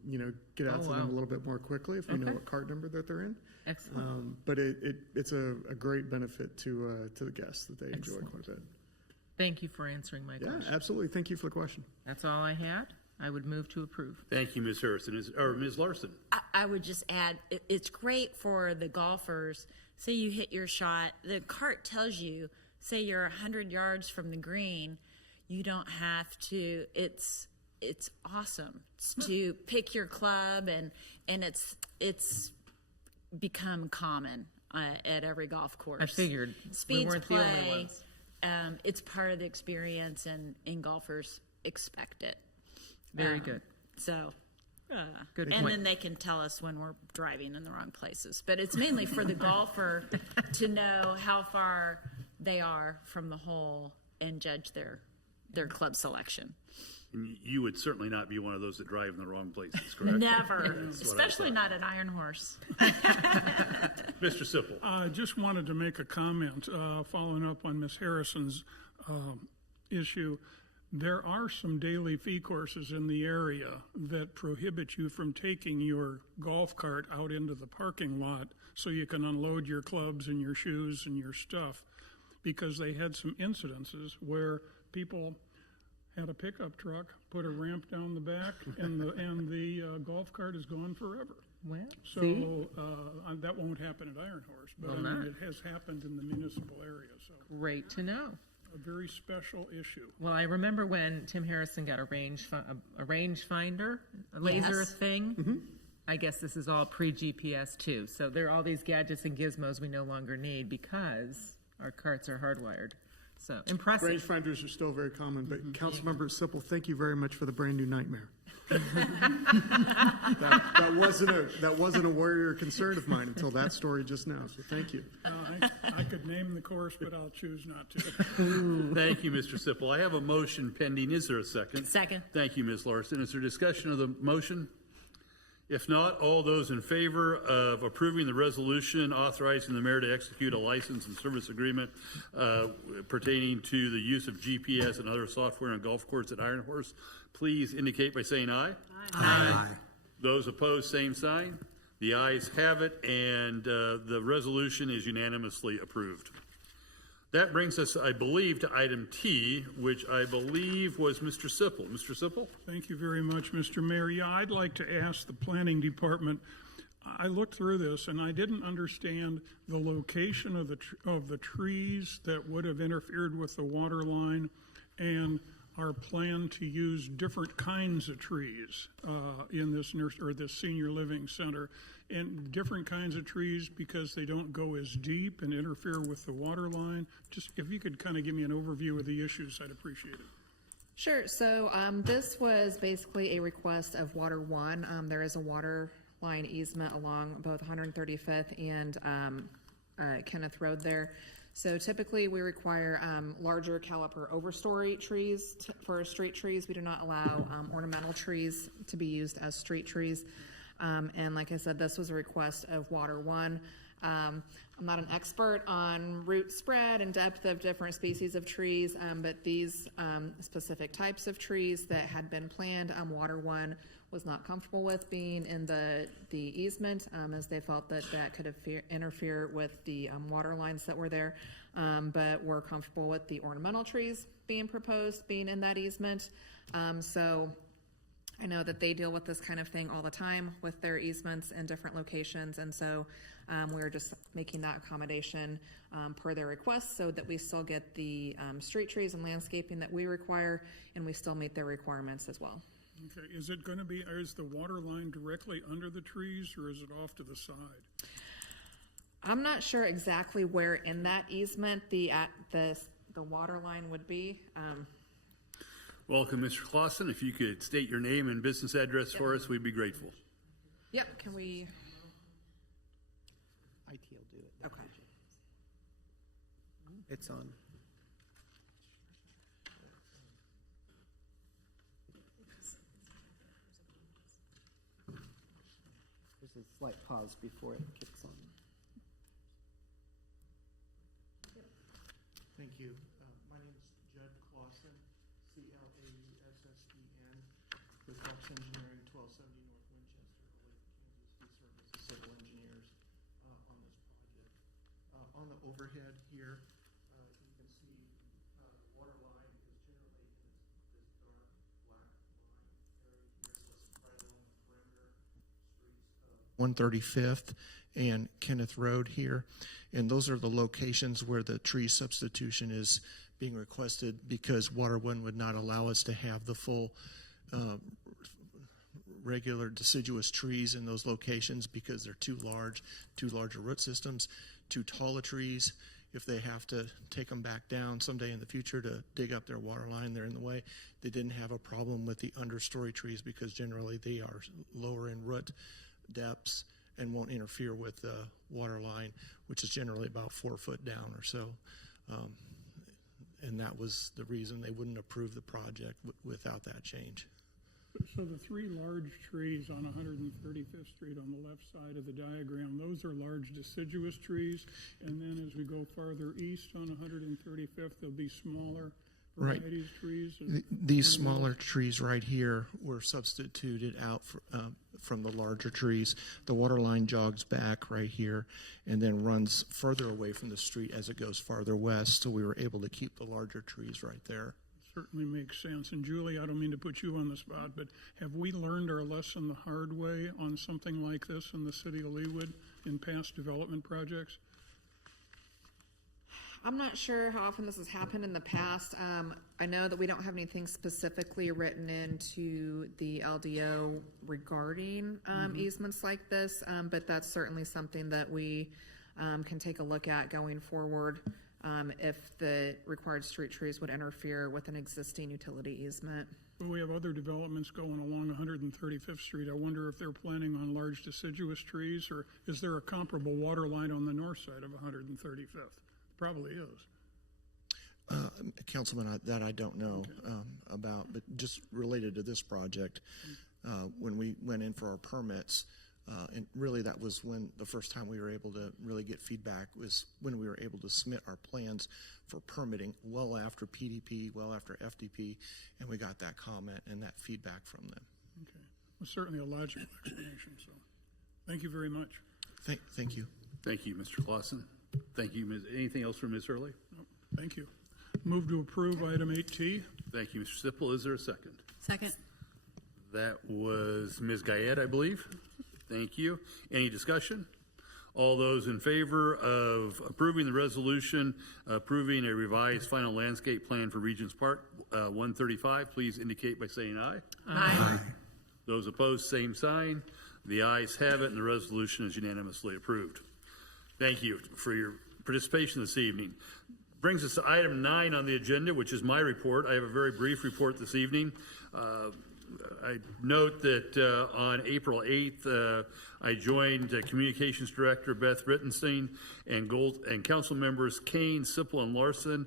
get out to them a little bit more quickly if we know what cart number that they're in. Excellent. But it's a great benefit to the guests that they enjoy quite a bit. Thank you for answering my question. Yeah, absolutely. Thank you for the question. That's all I had. I would move to approve. Thank you, Ms. Harrison. Ms. Larson. I would just add, it's great for the golfers. Say you hit your shot, the cart tells you, say you're 100 yards from the green, you don't have to, it's awesome to pick your club, and it's become common at every golf course. I figured. Speeds we weren't play, the only ones. It's part of the experience, and golfers expect it. Very good. So, good and point. then they can tell us when we're driving in the wrong places. But it's mainly for the golfer to know how far they are from the hole and judge their club selection. And you would certainly not be one of those that drive in the wrong places, correct? Never, especially not at Iron Horse. Mr. Sipple. I just wanted to make a comment following up on Ms. Harrison's issue. There are some daily fee courses in the area that prohibit you from taking your golf cart out into the parking lot so you can unload your clubs and your shoes and your stuff, because they had some incidences where people had a pickup truck, put a ramp down the back, and the golf cart is gone forever. Well, So that won't happen at Iron Horse, but I mean, it has happened in the municipal area. So great to know. A very special issue. Well, I remember when Tim Harrison got a rangefinder, a laser thing. Mm-hmm. I guess this is all pre-GPS too. So there are all these gadgets and gizmos we no longer need because our carts are hardwired. So impressive. Rangefinders are still very common, but Councilmember Sipple, thank you very much for the brand new nightmare. that wasn't a worry or concern of mine until that story just now. So thank you. I could name the course, but I'll choose not to. Thank you, Mr. Sipple. I have a motion pending. Is there a second? Second. Thank you, Ms. Larson. Is there discussion of the motion? If not, all those in favor of approving the resolution authorizing the mayor to execute a license and service agreement pertaining to the use of GPS and other software on golf courses at Iron Horse, please indicate by saying aye. Aye. Those opposed, same sign. The ayes have it, and the resolution is unanimously approved. That brings us, I believe, to item T, which I believe was Mr. Sipple. Mr. Sipple? Thank you very much, Mr. Mayor. Yeah, I'd like to ask the planning department, I looked through this and I didn't understand the location of the trees that would have interfered with the water line and our plan to use different kinds of trees in this this senior living center, and different kinds of trees because they don't go as deep and interfere with the water line. Just if you could kind of give me an overview of the issues, I'd appreciate it. Sure. So this was basically a request of Water One. There is a water line easement along both 135th and Kenneth Road there. So typically we require larger caliper overstory trees for street trees. We do not allow ornamental trees to be used as street trees. And like I said, this was a request of Water One. I'm not an expert on root spread and depth of different species of trees, but these specific types of trees that had been planned, Water One was not comfortable with being in the easement, as they felt that could interfere with the water lines that were there, but we're comfortable with the ornamental trees being proposed, being in that easement. So I know that they deal with this kind of thing all the time with their easements in different locations, and so we're just making that accommodation per their request so that we still get the street trees and landscaping that we require, and we still meet their requirements as well. Okay, is it going to be, is the water line directly under the trees or is it off to the side? I'm not sure exactly where in that easement the water line would be. Welcome, Mr. Clausen. If you could state your name and business address for us, we'd be grateful. Yep, can we? IT will do it. Okay. It's on. There's a slight pause before it kicks on. Thank you. My name is Judd Clausen, C-L-A-U-S-S-E-N, with Fox Engineering, 1270 North Winchester, Olathe, Kansas. We serve as the civil engineers on this project. On the overhead here, you can see the water line is generally in this dark black line area here, so it's right along the perimeter streets of 135th and Kenneth Road here. And those are the locations where the tree substitution is being requested because Water One would not allow us to have the full regular deciduous trees in those locations because they're too larger root systems, too tall of trees. If they have to take them back down someday in the future to dig up their water line, they're in the way. They didn't have a problem with the understory trees because generally they are lower in root depths and won't interfere with the water line, which is generally about 4 foot down or so. And that was the reason they wouldn't approve the project without that change. So the three large trees on 135th Street on the left side of the diagram, those are large deciduous trees. And then as we go farther east on 135th, there'll be smaller varieties trees. These smaller trees right here were substituted out from the larger trees. The water line jogs back right here and then runs further away from the street as it goes farther west. So we were able to keep the larger trees right there. Certainly makes sense. And Julie, I don't mean to put you on the spot, but have we learned our lesson the hard way on something like this in the city of Leawood in past development projects? I'm not sure how often this has happened in the past. I know that we don't have anything specifically written into the LDO regarding easements like this, but that's certainly something that we can take a look at going forward if the required street trees would interfere with an existing utility easement. Well, we have other developments going along 135th Street. I wonder if they're planning on large deciduous trees, or is there a comparable water line on the north side of 135th? Probably is. Councilman, that I don't know about, but just related to this project, when we went in for our permits. And really that was when the first time we were able to really get feedback was when we were able to submit our plans for permitting well after PDP, well after FDP, and we got that comment and that feedback from them. Okay. Well, certainly a logical explanation, so thank you very much. Thank you. Thank you, Mr. Clausen. Thank you, Ms. Anything else from Ms. Hurley? No, thank you. Move to approve item 8T. Thank you, Mr. Sipple. Is there a second? Second. That was Ms. Guyette, I believe. Thank you. Any discussion? All those in favor of approving the resolution, approving a revised final landscape plan for Regents Park 135, please indicate by saying aye. Aye. Those opposed, same sign. The ayes have it, and the resolution is unanimously approved. Thank you for your participation this evening. Brings us to item 9 on the agenda, which is my report. I have a very brief report this evening. I note that on April 8th, I joined Communications Director Beth Rittenstein and Council members Kane, Sipple, and Larson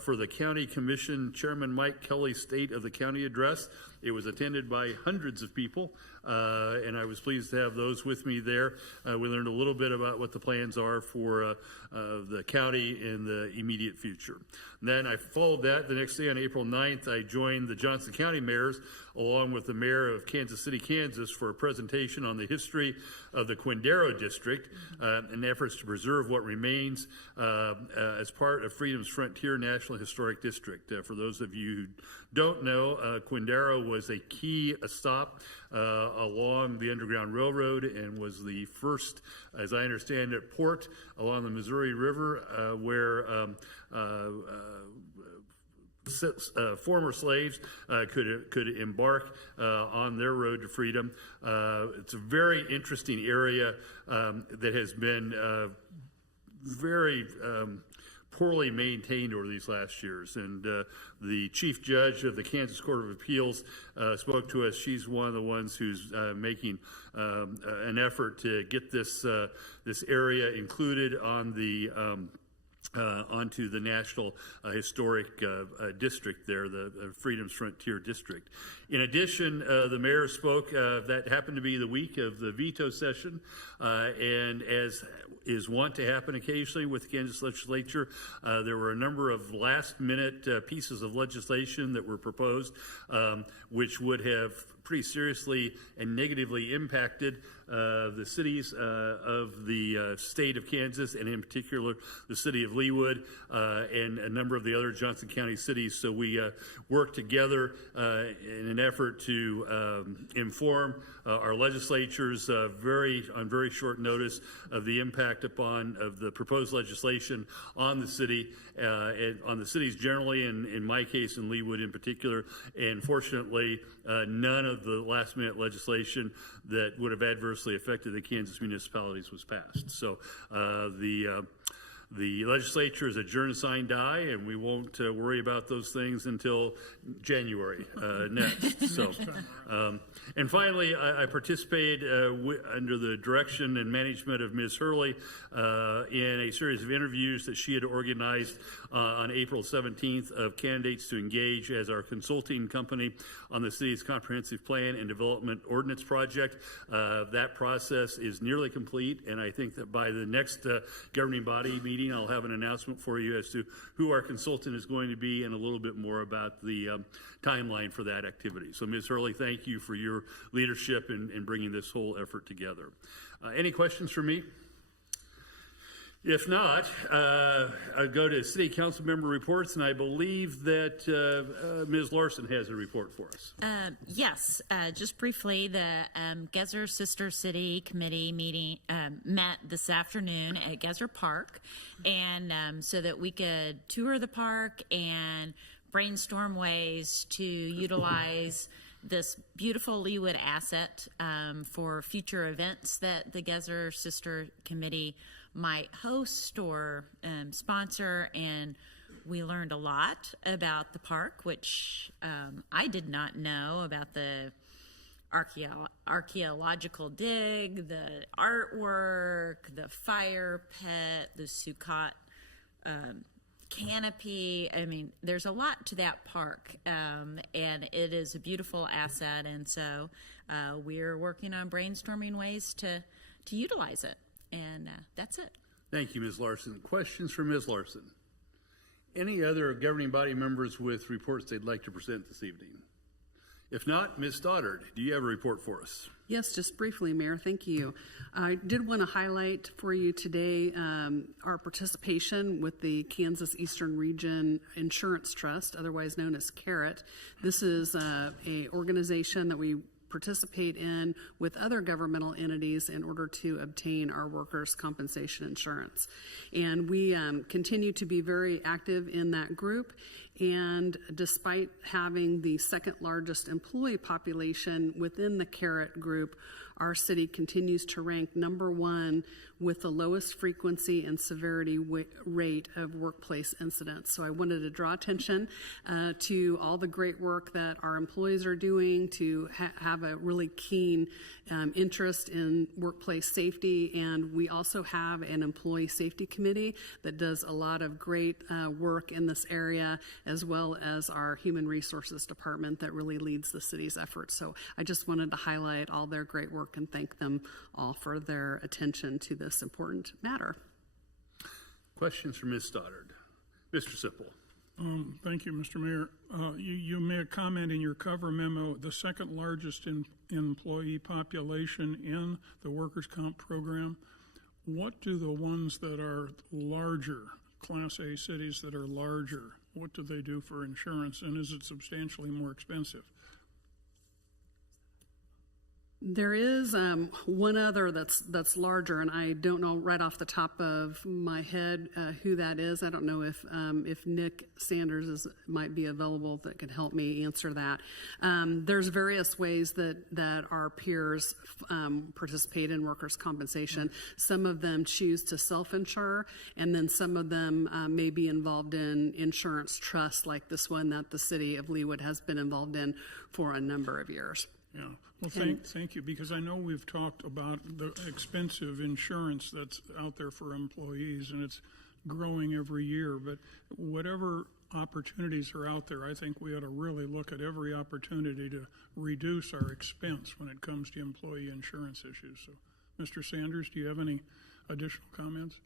for the County Commission Chairman Mike Kelly's State of the County Address. It was attended by hundreds of people, and I was pleased to have those with me there. We learned a little bit about what the plans are for the county in the immediate future. And then I followed that the next day on April 9th. I joined the Johnson County mayors along with the mayor of Kansas City, Kansas, for a presentation on the history of the Quindaro District and efforts to preserve what remains as part of Freedom's Frontier National Historic District. For those of you who don't know, Quindaro was a key stop along the Underground Railroad and was the first, as I understand it, port along the Missouri River where former slaves could embark on their road to freedom. It's a very interesting area that has been very poorly maintained over these last years. And the chief judge of the Kansas Court of Appeals spoke to us. She's one of the ones who's making an effort to get this area included on the onto the National Historic District there, the Freedom's Frontier District. In addition, the mayor spoke, that happened to be the week of the veto session, and as is wont to happen occasionally with the Kansas legislature, there were a number of last-minute pieces of legislation that were proposed, which would have pretty seriously and negatively impacted the cities of the state of Kansas, and in particular the city of Leawood and a number of the other Johnson County cities. So we worked together in an effort to inform our legislatures on very short notice of the impact of the proposed legislation on the city, and on the cities generally, and in my case in Leawood in particular. And fortunately, none of the last minute legislation that would have adversely affected the Kansas municipalities was passed. So the legislature is adjourned sine die, and we won't worry about those things until January next. So, and finally, I participated under the direction and management of Ms. Hurley in a series of interviews that she had organized on April 17th of candidates to engage as our consulting company on the city's comprehensive plan and development ordinance project. That process is nearly complete, and I think that by the next governing body meeting, I'll have an announcement for you as to who our consultant is going to be and a little bit more about the timeline for that activity. So, Ms. Hurley, thank you for your leadership in bringing this whole effort together. Any questions for me? If not, I'll go to City Council member reports, and I believe that Ms. Larson has a report for us. Yes, just briefly, the Gezer Sister City Committee meeting met this afternoon at Gezer Park, and so that we could tour the park and brainstorm ways to utilize this beautiful Leawood asset for future events that the Gezer Sister Committee might host or sponsor. And we learned a lot about the park, which I did not know about the archaeological dig, the artwork, the fire pit, the Sukkot canopy. I mean, there's a lot to that park, and it is a beautiful asset. And so we're working on brainstorming ways to utilize it. And that's it. Thank you, Ms. Larson. Questions for Ms. Larson? Any other governing body members with reports they'd like to present this evening? If not, Ms. Stoddard, do you have a report for us? Yes, just briefly, Mayor. Thank you. I did want to highlight for you today our participation with the Kansas Eastern Region Insurance Trust, otherwise known as CARET. This is an organization that we participate in with other governmental entities in order to obtain our workers' compensation insurance. And we continue to be very active in that group. And despite having the second largest employee population within the CARET group, our city continues to rank #1 with the lowest frequency and severity rate of workplace incidents. So I wanted to draw attention to all the great work that our employees are doing to have a really keen interest in workplace safety. And we also have an employee safety committee that does a lot of great work in this area, as well as our human resources department that really leads the city's efforts. So I just wanted to highlight all their great work and thank them all for their attention to this important matter. Questions for Ms. Stoddard? Mr. Sipple. Thank you, Mr. Mayor. You made a comment in your cover memo, the second largest employee population in the workers' comp program. What do the ones that are larger, Class A cities that are larger, what do they do for insurance, and is it substantially more expensive? There is one other that's larger, and I don't know right off the top of my head who that is. I don't know if Nick Sanders might be available that could help me answer that. There's various ways that our peers participate in workers' compensation. Some of them choose to self-insure, and then some of them may be involved in insurance trusts like this one that the City of Leawood has been involved in for a number of years. Yeah. Well, thank you, because I know we've talked about the expensive insurance that's out there for employees, and it's growing every year. But whatever opportunities are out there, I think we ought to really look at every opportunity to reduce our expense when it comes to employee insurance issues. So, Mr. Sanders, do you have any additional comments?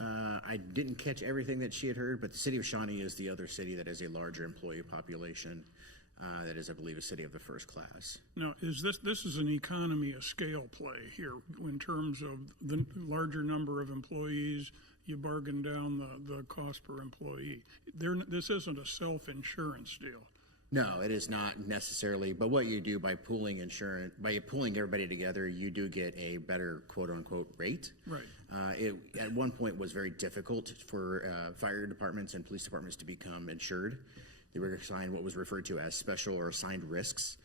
I didn't catch everything that she had heard, but the City of Shawnee is the other city that has a larger employee population. That is, I believe, a city of the first class. Now, is this is an economy of scale play here in terms of the larger number of employees, you bargain down the cost per employee. This isn't a self-insurance deal. No, it is not necessarily. But what you do by pooling insurance, by pooling everybody together, you do get a better quote-unquote rate. Right. It at one point was very difficult for fire departments and police departments to become insured. They were assigned what was referred to as special or assigned risks,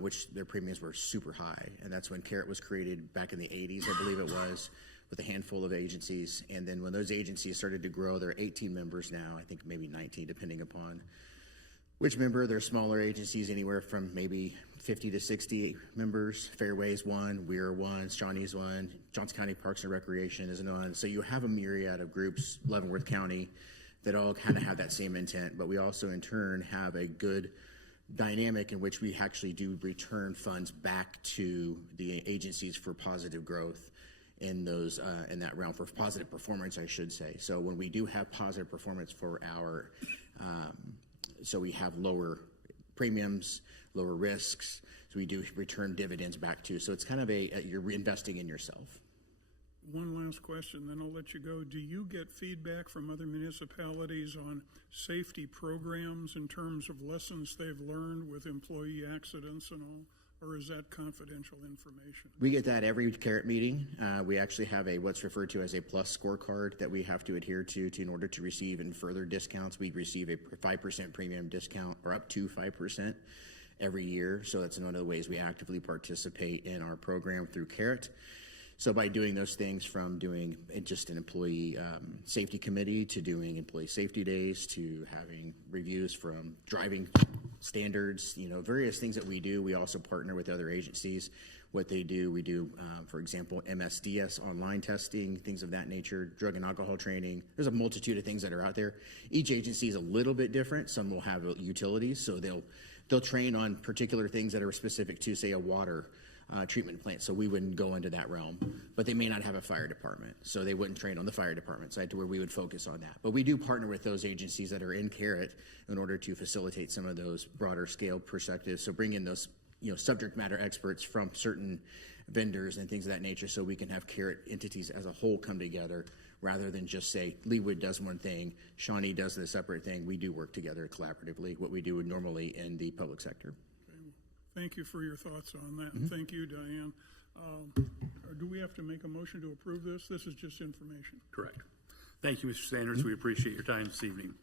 which their premiums were super high. And that's when CARET was created back in the 80s, I believe it was, with a handful of agencies. And then when those agencies started to grow, there are 18 members now, I think maybe 19, depending upon which member. They're smaller agencies, anywhere from maybe 50 to 60 members. Fairway's one, Weir one, Shawnee's one, Johnson County Parks and Recreation is one. So you have a myriad of groups, Leavenworth County, that all kind of have that same intent, but we also in turn have a good dynamic in which we actually do return funds back to the agencies for positive growth in those in that realm, for positive performance, I should say. So when we do have positive performance for our, so we have lower premiums, lower risks, so we do return dividends back to. So it's kind of you're reinvesting in yourself. One last question, then I'll let you go. Do you get feedback from other municipalities on safety programs in terms of lessons they've learned with employee accidents and all, or is that confidential information? We get that every CARET meeting. We actually have what's referred to as a plus scorecard that we have to adhere to in order to receive and further discounts. We receive a 5% premium discount, or up to 5% every year. So that's one of the ways we actively participate in our program through CARET. So by doing those things, from doing just an employee safety committee to doing employee safety days to having reviews from driving standards, various things that we do. We also partner with other agencies. What they do, we do, for example, MSDS online testing, things of that nature, drug and alcohol training. There's a multitude of things that are out there. Each agency is a little bit different. Some will have utilities, so they'll train on particular things that are specific to, say, a water treatment plant. So we wouldn't go into that realm, but they may not have a fire department, so they wouldn't train on the fire department side to where we would focus on that. But we do partner with those agencies that are in Carrot in order to facilitate some of those broader scale perspectives. So bring in those, subject matter experts from certain vendors and things of that nature, so we can have Carrot entities as a whole come together rather than just say Leawood does one thing, Shawnee does a separate thing. We do work together collaboratively, what we do normally in the public sector. Thank you for your thoughts on that. Mm-hmm. Thank you, Diane. Do we have to make a motion to approve this? This is just information. Correct. Thank you, Mr. Sanders. We appreciate your time this evening.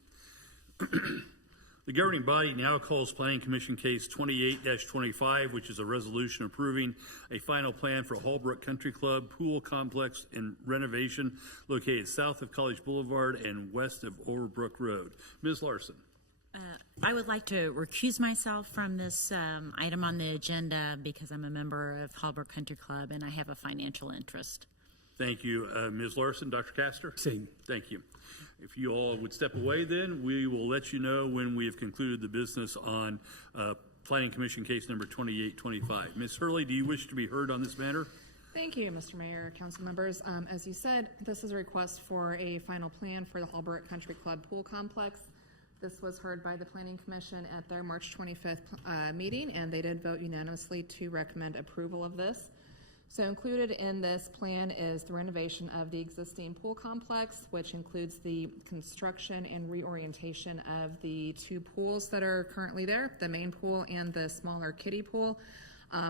The governing body now calls Planning Commission Case 28-25, which is a resolution approving a final plan for Hallbrook Country Club pool complex and renovation located south of College Boulevard and west of Overbrook Road. Ms. Larson. I would like to recuse myself from this item on the agenda because I'm a member of Hallbrook Country Club and I have a financial interest. Thank you, Ms. Larson. Dr. Castor? Same. Thank you. If you all would step away then, we will let you know when we have concluded the business on Planning Commission case number 2825. Ms. Hurley, do you wish to be heard on this matter? Thank you, Mr. Mayor, council members. As you said, this is a request for a final plan for the Hallbrook Country Club pool complex. This was heard by the Planning Commission at their March 25th meeting, and they did vote unanimously to recommend approval of this. So included in this plan is the renovation of the existing pool complex, which includes the construction and reorientation of the two pools that are currently there, the main pool and the smaller kiddie pool,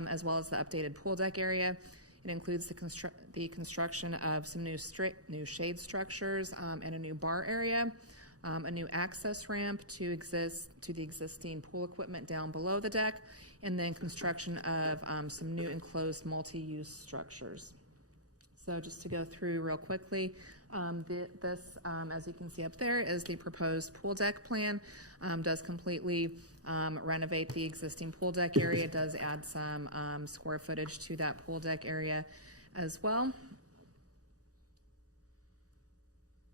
as well as the updated pool deck area. It includes the construction of some new shade structures and a new bar area. A new access ramp to the existing pool equipment down below the deck, and then construction of some new enclosed multi-use structures. So just to go through real quickly, this, as you can see up there, is the proposed pool deck plan. Does completely renovate the existing pool deck area, does add some square footage to that pool deck area as well.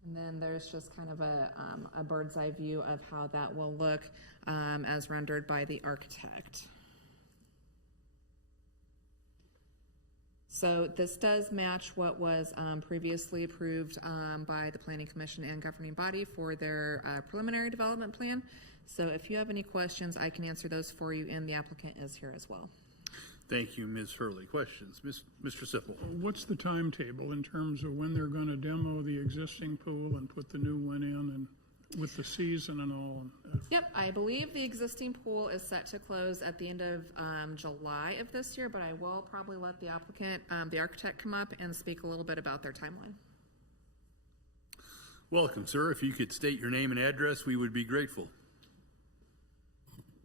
And then there's just kind of a bird's eye view of how that will look as rendered by the architect. So this does match what was previously approved by the Planning Commission and governing body for their preliminary development plan. So if you have any questions, I can answer those for you, and the applicant is here as well. Thank you, Ms. Hurley. Questions? Mr. Sipple. What's the timetable in terms of when they're going to demo the existing pool and put the new one in, and with the season and all? Yep, I believe the existing pool is set to close at the end of July of this year, but I will probably let the applicant, the architect, come up and speak a little bit about their timeline. Welcome, sir. If you could state your name and address, we would be grateful.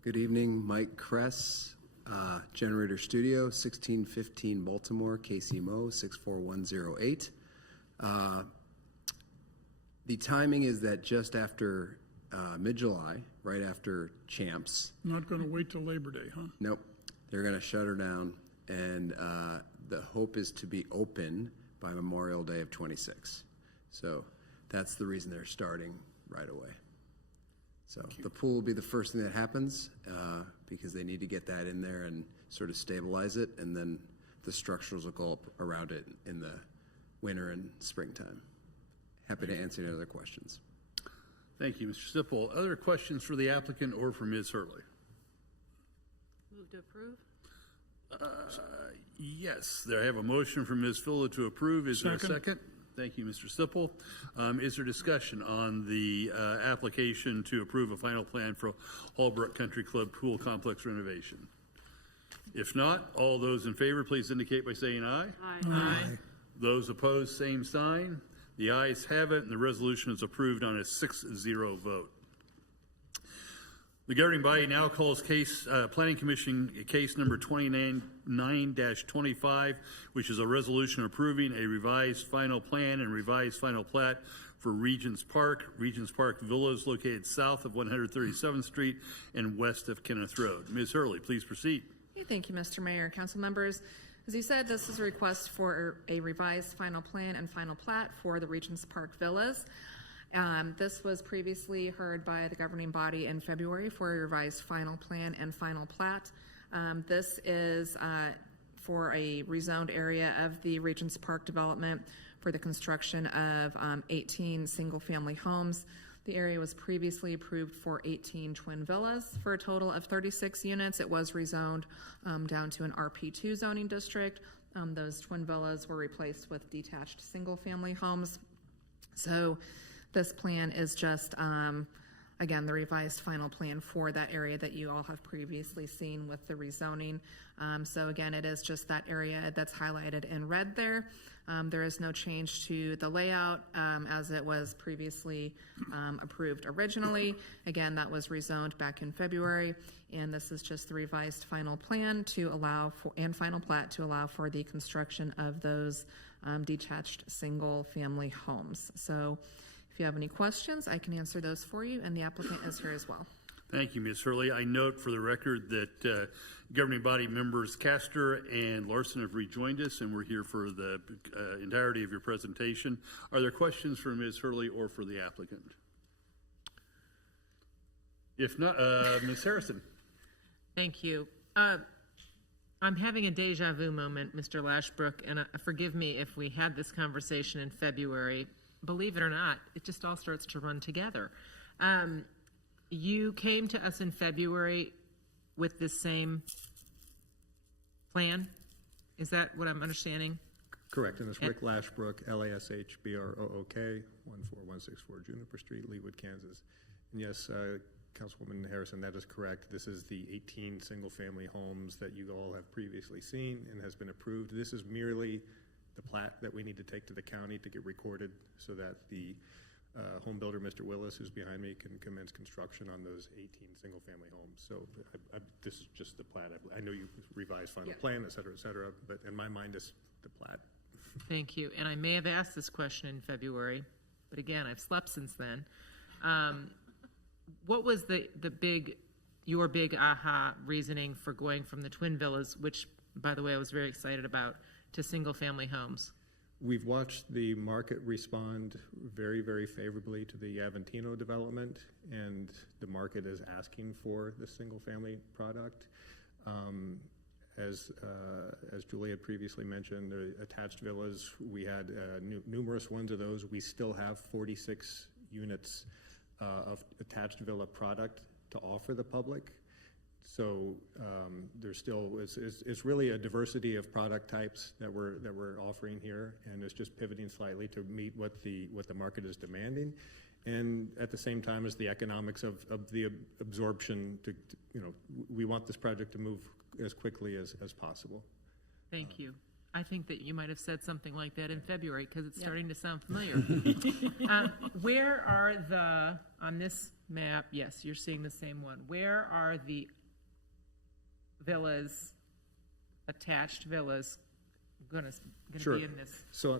Good evening, Mike Kress, Generator Studio, 1615 Baltimore, KCMO 64108. The timing is that just after mid-July, right after Champs. Not going to wait till Labor Day, huh? Nope. They're going to shut her down, and the hope is to be open by Memorial Day of 26. So that's the reason they're starting right away. So the pool will be the first thing that happens because they need to get that in there and sort of stabilize it, and then the structures will go up around it in the winter and springtime. Happy to answer any other questions. Thank you, Mr. Sipple. Other questions for the applicant or for Ms. Hurley? Move to approve? Yes, I have a motion from Ms. Fuller to approve. Is there a second? Thank you, Mr. Sipple. Is there discussion on the application to approve a final plan for Hallbrook Country Club pool complex renovation? If not, all those in favor, please indicate by saying aye. Aye. Aye. Those opposed, same sign. The ayes have it, and the resolution is approved on a 6-0 vote. The governing body now calls Planning Commission case number 29-25, which is a resolution approving a revised final plan and revised final plat for Regents Park Villas located south of 137th Street and west of Kenneth Road. Ms. Hurley, please proceed. Okay, thank you, Mr. Mayor, council members. As you said, this is a request for a revised final plan and final plat for the Regents Park Villas. This was previously heard by the governing body in February for a revised final plan and final plat. This is for a rezoned area of the Regents Park development for the construction of 18 single-family homes. The area was previously approved for 18 twin villas for a total of 36 units. It was rezoned down to an RP2 zoning district. Those twin villas were replaced with detached single-family homes. So this plan is just, again, the revised final plan for that area that you all have previously seen with the rezoning. So again, it is just that area that's highlighted in red there. There is no change to the layout as it was previously approved originally. Again, that was rezoned back in February, and this is just the revised final plan to allow for, and final plat to allow for the construction of those detached single-family homes. So if you have any questions, I can answer those for you, and the applicant is here as well. Thank you, Ms. Hurley. I note for the record that governing body members Castor and Larson have rejoined us, and we're here for the entirety of your presentation. Are there questions for Ms. Hurley or for the applicant? If not, Ms. Harrison. Thank you. I'm having a deja vu moment, Mr. Lashbrook, and forgive me if we had this conversation in February. Believe it or not, it just all starts to run together. You came to us in February with this same plan? Is that what I'm understanding? Correct, and it's Rick Lashbrook, LASHBROOK, 14164 Juniper Street, Leawood, Kansas. And yes, Councilwoman Harrison, that is correct. This is the 18 single-family homes that you all have previously seen and has been approved. This is merely the plat that we need to take to the county to get recorded so that the home builder, Mr. Willis, who's behind me, can commence construction on those 18 single-family homes. So this is just the plat. I know you revised final plan, et cetera, but in my mind, it's the plat. Thank you. And I may have asked this question in February, but again, I've slept since then. What was your big aha reasoning for going from the twin villas, which, by the way, I was very excited about, to single-family homes? We've watched the market respond very, very favorably to the Aventino development, and the market is asking for the single-family product. As Julie had previously mentioned, the attached villas, we had numerous ones of those. We still have 46 units of attached villa product to offer the public. So there's still, it's really a diversity of product types that we're offering here, and it's just pivoting slightly to meet what the market is demanding, and at the same time as the economics of the absorption. We want this project to move as quickly as possible. Thank you. I think that you might have said something like that in February because it's starting to sound familiar. Where are on this map, yes, you're seeing the same one. Where are the villas, attached villas, going to be in this? So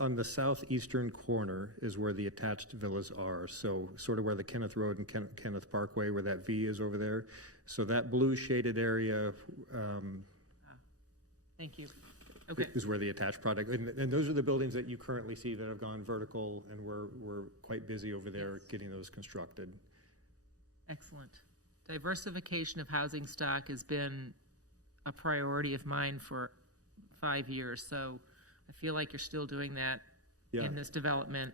on the southeastern corner is where the attached villas are. So sort of where the Kenneth Road and Kenneth Parkway, where that V is over there. So that blue shaded area thank you. Okay. Is where the attached product, and those are the buildings that you currently see that have gone vertical, and we're quite busy over there getting those constructed. Excellent. Diversification of housing stock has been a priority of mine for 5 years, so I feel like you're still doing that in this development.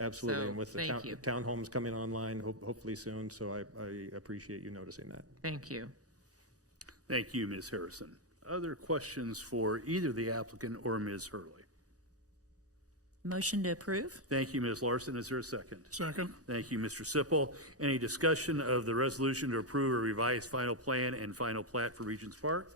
Absolutely, So, and with the townhomes coming online hopefully soon, so I appreciate you noticing that. Thank you. Thank you, Ms. Harrison. Other questions for either the applicant or Ms. Hurley? Motion to approve. Thank you, Ms. Larson. Is there a second? Second. Thank you, Mr. Sipple. Any discussion of the resolution to approve a revised final plan and final plat for Regents Park?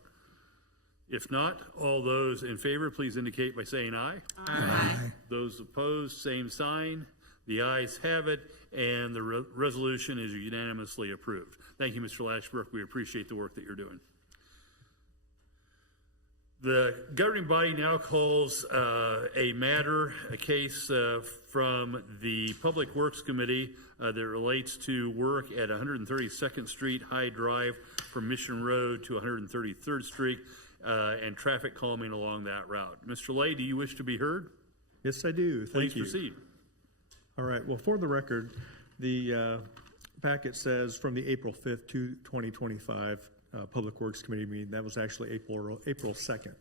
If not, all those in favor, please indicate by saying aye. Aye. Those opposed, same sign. The ayes have it, and the resolution is unanimously approved. Thank you, Mr. Lashbrook. We appreciate the work that you're doing. The governing body now calls a case from the Public Works Committee that relates to work at 132nd Street High Drive from Mission Road to 133rd Street and traffic calming along that route. Mr. Lay, do you wish to be heard? Yes, I do. Thank you. Please proceed. All right, well, for the record, the packet says from the April 5th to 2025 Public Works Committee meeting. That was actually April 2nd.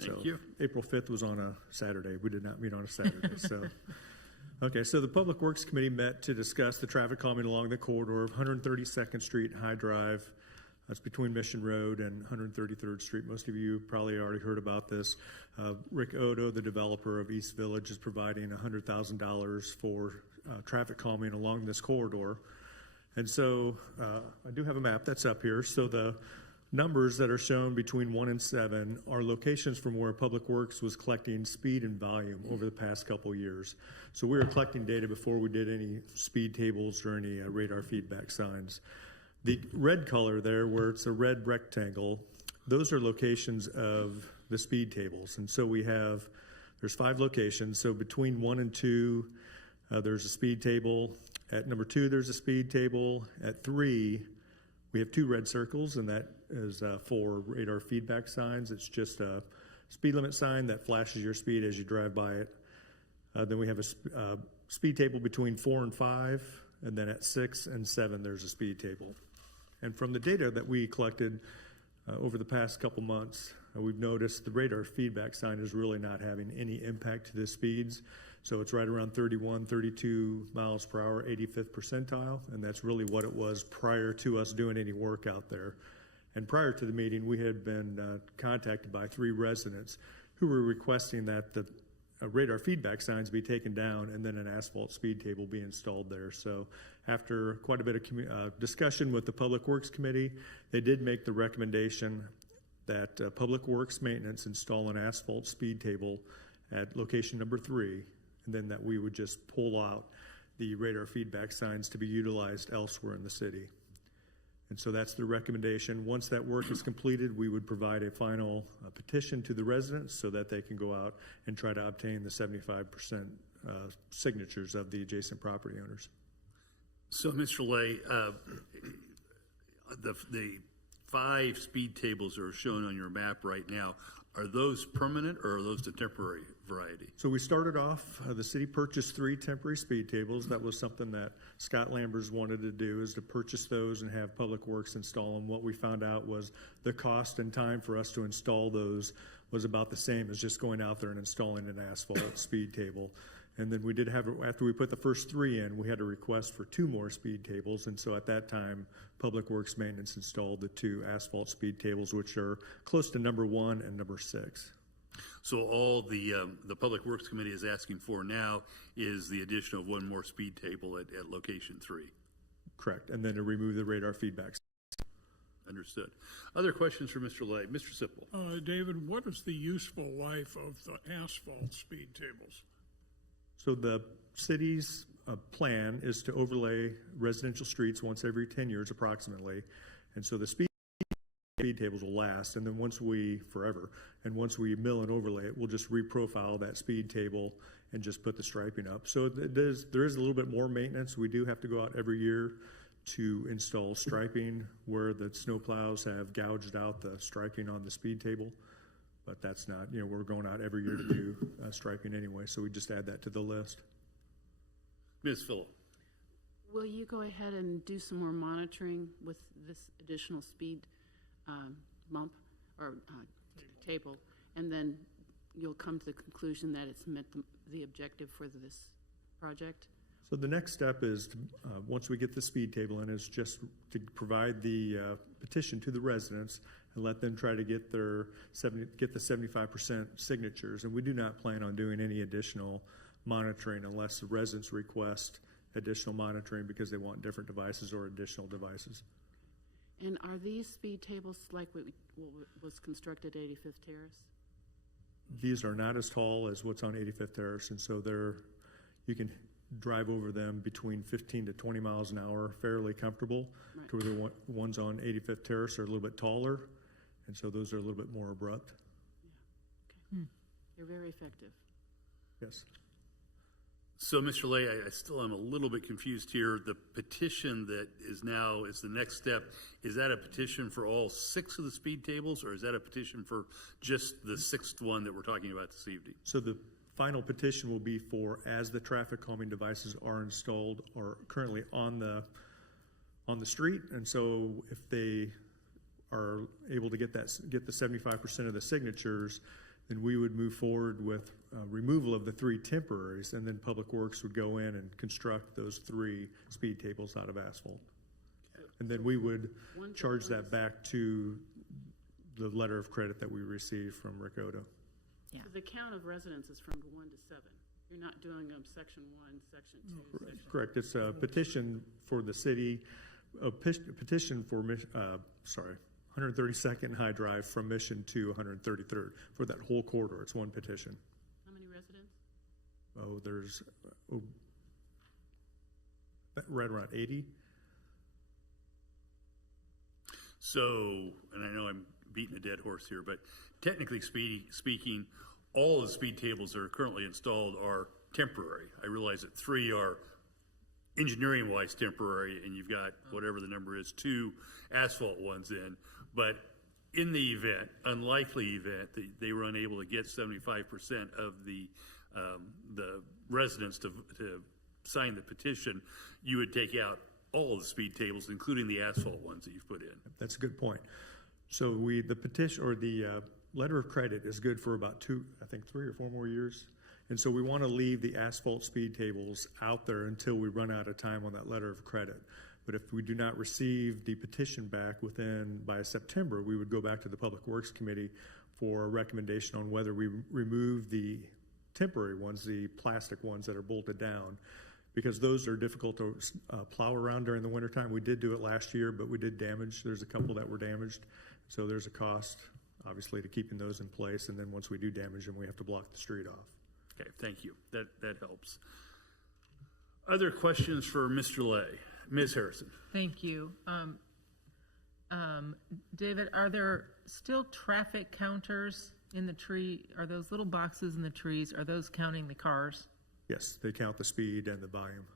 Thank you. April 5th was on a Saturday. We did not meet on a Saturday, so. Okay, so the Public Works Committee met to discuss the traffic calming along the corridor of 132nd Street and High Drive. That's between Mission Road and 133rd Street. Most of you probably already heard about this. Rick Odo, the developer of East Village, is providing $100,000 for traffic calming along this corridor. And so I do have a map that's up here. So the numbers that are shown between 1 and 7 are locations from where Public Works was collecting speed and volume over the past couple years. So we were collecting data before we did any speed tables or any radar feedback signs. The red color there, where it's a red rectangle, those are locations of the speed tables. And so there's 5 locations. So between 1 and 2, there's a speed table. At number 2, there's a speed table. At 3, we have 2 red circles, and that is for radar feedback signs. It's just a speed limit sign that flashes your speed as you drive by it. Then we have a speed table between 4 and 5, and then at 6 and 7, there's a speed table. And from the data that we collected over the past couple months, we've noticed the radar feedback sign is really not having any impact to the speeds. So it's right around 31, 32 miles per hour, 85th percentile, and that's really what it was prior to us doing any work out there. And prior to the meeting, we had been contacted by 3 residents who were requesting that the radar feedback signs be taken down and then an asphalt speed table be installed there. So after quite a bit of discussion with the Public Works Committee, they did make the recommendation that Public Works Maintenance install an asphalt speed table at location number 3, and then that we would just pull out the radar feedback signs to be utilized elsewhere in the city. And so that's the recommendation. Once that work is completed, we would provide a final petition to the residents so that they can go out and try to obtain the 75% signatures of the adjacent property owners. So, Mr. Lay, the 5 speed tables that are shown on your map right now, are those permanent or are those the temporary variety? So we started off, the city purchased 3 temporary speed tables. That was something that Scott Lambers wanted to do, is to purchase those and have Public Works install them. What we found out was the cost and time for us to install those was about the same as just going out there and installing an asphalt speed table. And then we did have, after we put the first 3 in, we had a request for 2 more speed tables. And so at that time, Public Works Maintenance installed the 2 asphalt speed tables, which are close to number 1 and number 6. So all the Public Works Committee is asking for now is the addition of 1 more speed table at location 3. Correct. And then to remove the radar feedback. Understood. Other questions for Mr. Lay? Mr. Sipple. David, what is the useful life of the asphalt speed tables? So the city's plan is to overlay residential streets once every 10 years approximately. And so the speed tables will last, and then once we mill and overlay it, we'll just reprofile that speed table and just put the striping up. So there is a little bit more maintenance. We do have to go out every year to install striping where the snowplows have gouged out the striping on the speed table. But that's not, we're going out every year to do striping anyway, so we just add that to the list. Ms. Phillip. Will you go ahead and do some more monitoring with this additional speed bump or table, and then you'll come to the conclusion that it's met the objective for this project? So the next step is, once we get the speed table in, is just to provide the petition to the residents and let them try to get the 75% signatures. And we do not plan on doing any additional monitoring unless the residents request additional monitoring because they want different devices or additional devices. And are these speed tables like what was constructed at 85th Terrace? These are not as tall as what's on 85th Terrace, and so you can drive over them between 15 to 20 miles an hour, fairly comfortable. Right. The ones on 85th Terrace are a little bit taller, and so those are a little bit more abrupt. Yeah. Okay. They're very effective. Yes. So, Mr. Lay, I still am a little bit confused here. The petition that is the next step, is that a petition for all 6 of the speed tables, or is that a petition for just the 6th one that we're talking about this evening? So the final petition will be for as the traffic calming devices are installed or currently on the street. And so if they are able to get the 75% of the signatures, then we would move forward with removal of the 3 temporaries, and then Public Works would go in and construct those 3 speed tables out of asphalt. And then we would charge that back to the letter of credit that we received from Rick Oda. Yeah. So the count of residents is from 1 to 7. You're not doing them section 1, section 2, section... Correct. It's a petition for the city, a petition for 132nd High Drive from Mission to 133rd for that whole corridor. It's one petition. How many residents? Oh, there's right around 80. So, and I know I'm beating a dead horse here, but technically speaking, all the speed tables that are currently installed are temporary. I realize that 3 are engineering-wise temporary, and you've got whatever the number is, 2 asphalt ones in. But in the event, unlikely event, that they were unable to get 75% of the residents to sign the petition, you would take out all of the speed tables, including the asphalt ones that you've put in. That's a good point. So the petition or the letter of credit is good for about 3 or 4 more years. And so we want to leave the asphalt speed tables out there until we run out of time on that letter of credit. But if we do not receive the petition back by September, we would go back to the Public Works Committee for a recommendation on whether we remove the temporary ones, the plastic ones that are bolted down, because those are difficult to plow around during the wintertime. We did do it last year, but we did damage. There's a couple that were damaged. So there's a cost, obviously, to keeping those in place. And then once we do damage them, we have to block the street off. Okay, thank you. That helps. Other questions for Mr. Lay? Ms. Harrison. Thank you. David, are there still traffic counters in the tree? Are those little boxes in the trees, are those counting the cars? Yes, they count the speed and the volume.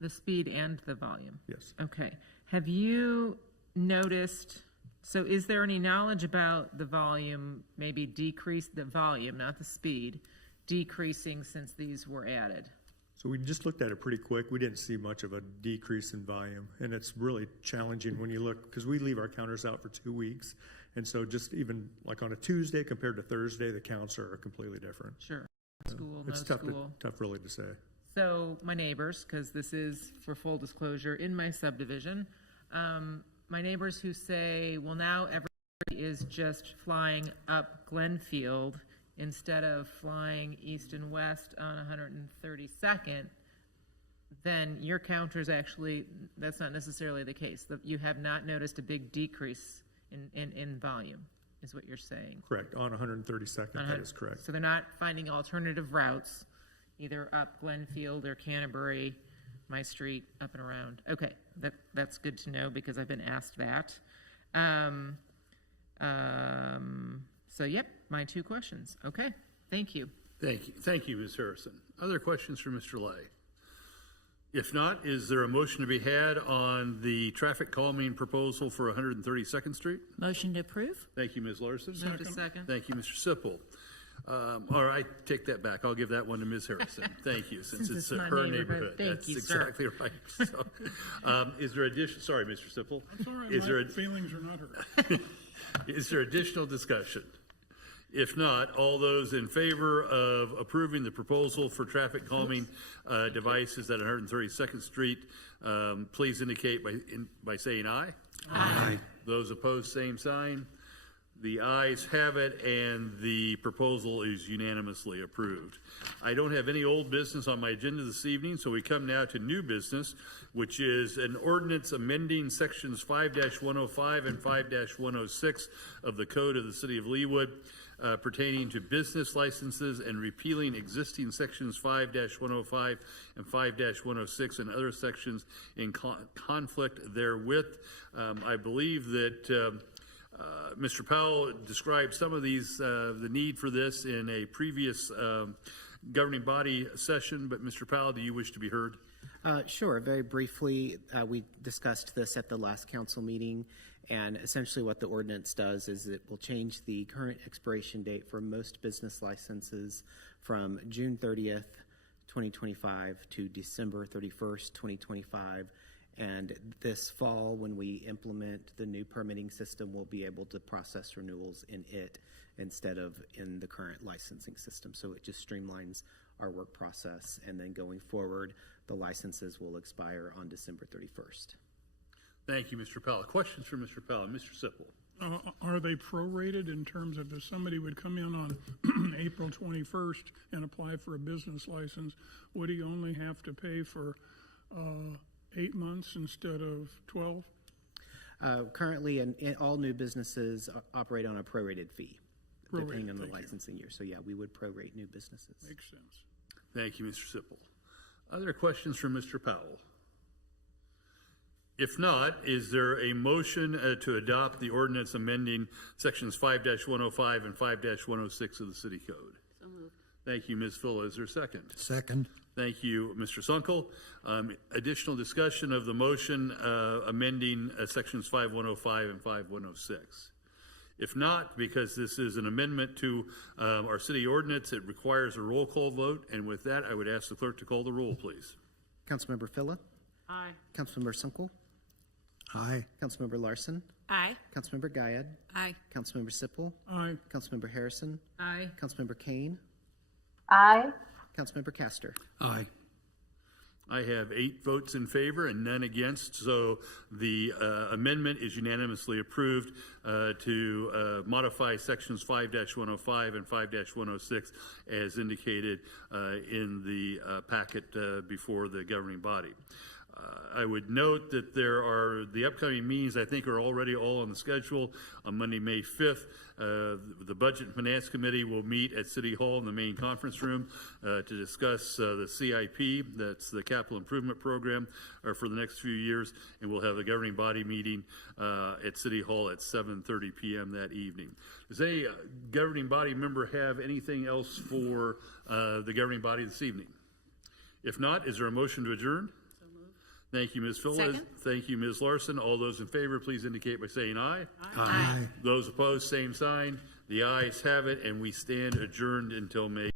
The speed and the volume? Yes. Okay. Have you noticed, so is there any knowledge about the volume, maybe decrease the volume, not the speed, decreasing since these were added? So we just looked at it pretty quick. We didn't see much of a decrease in volume. And it's really challenging when you look, because we leave our counters out for 2 weeks. And so just even like on a Tuesday compared to Thursday, the counts are completely different. Sure. School, it's tough really to say. So my neighbors, because this is for full disclosure in my subdivision, my neighbors who say, well, now everybody is just flying up Glenfield instead of flying east and west on 132nd, then your counters actually, that's not necessarily the case. You have not noticed a big decrease in volume, is what you're saying. Correct. On 132nd, that is correct. So they're not finding alternative routes, either up Glenfield or Canterbury, my street, up and around. Okay, that's good to know because I've been asked that. So, yep, my 2 questions. Okay, thank you. Thank you, Ms. Harrison. Other questions for Mr. Lay? If not, is there a motion to be had on the traffic calming proposal for 132nd Street? Motion to approve. Thank you, Ms. Larson. Move to second. Thank you, Mr. Sipple. All right, take that back. I'll give that one to Ms. Harrison. Thank you, since it's her neighborhood. Thank you, exactly right. So, is there additional? Sorry, Mr. Sipple. That's all right. Is there feelings are not hurt. Is there additional discussion? If not, all those in favor of approving the proposal for traffic calming devices at 132nd Street, please indicate by saying aye. Aye. Those opposed, same sign. The ayes have it, and the proposal is unanimously approved. I don't have any old business on my agenda this evening, so we come now to new business, which is an ordinance amending sections 5-105 and 5-106 of the Code of the City of Leawood pertaining to business licenses and repealing existing sections 5-105 and 5-106 and other sections in conflict therewith. I believe that Mr. Powell described some of these, the need for this in a previous governing body session, but Mr. Powell, do you wish to be heard? Sure. Very briefly, we discussed this at the last council meeting, and essentially what the ordinance does is it will change the current expiration date for most business licenses from June 30th, 2025 to December 31st, 2025. And this fall, when we implement the new permitting system, we'll be able to process renewals in it instead of in the current licensing system. So it just streamlines our work process. And then going forward, the licenses will expire on December 31st. Thank you, Mr. Pella. Questions for Mr. Pella? Mr. Sipple. Are they prorated in terms of if somebody would come in on April 21st and apply for a business license, would he only have to pay for 8 months instead of 12? Currently, all new businesses operate on a prorated fee, depending on the licensing year. So, yeah, we would prorate new businesses. Makes sense. Thank you, Mr. Sipple. Other questions from Mr. Powell? If not, is there a motion to adopt the ordinance amending sections 5-105 and 5-106 of the City Code? So moved. Thank you, Ms. Fuller. Is there a second? Second. Thank you, Mr. Sunkel. Additional discussion of the motion amending sections 5105 and 5106. If not, because this is an amendment to our city ordinance, it requires a roll call vote. And with that, I would ask the clerk to call the roll, please. Councilmember Phila? Aye. Councilmember Sunkel? Aye. Councilmember Larson? Aye. Councilmember Guyad? Aye. Councilmember Sipple? Aye. Councilmember Harrison? Aye. Councilmember Kane? Aye. Councilmember Castor? Aye. I have 8 votes in favor and none against, so the amendment is unanimously approved to modify sections 5-105 and 5-106 as indicated in the packet before the governing body. I would note that the upcoming meetings I think are already all on the schedule. On Monday, May 5th, the Budget and Finance Committee will meet at City Hall in the main conference room to discuss the CIP, that's the Capital Improvement Program, for the next few years, and we'll have a governing body meeting at City Hall at 7:30 p.m. that evening. Does any governing body member have anything else for the governing body this evening? If not, is there a motion to adjourn? Thank you, Ms. Phillips. Thank you, Ms. Larson. All those in favor, please indicate by saying aye. Aye. Those opposed, same sign. The ayes have it, and we stand adjourned until May.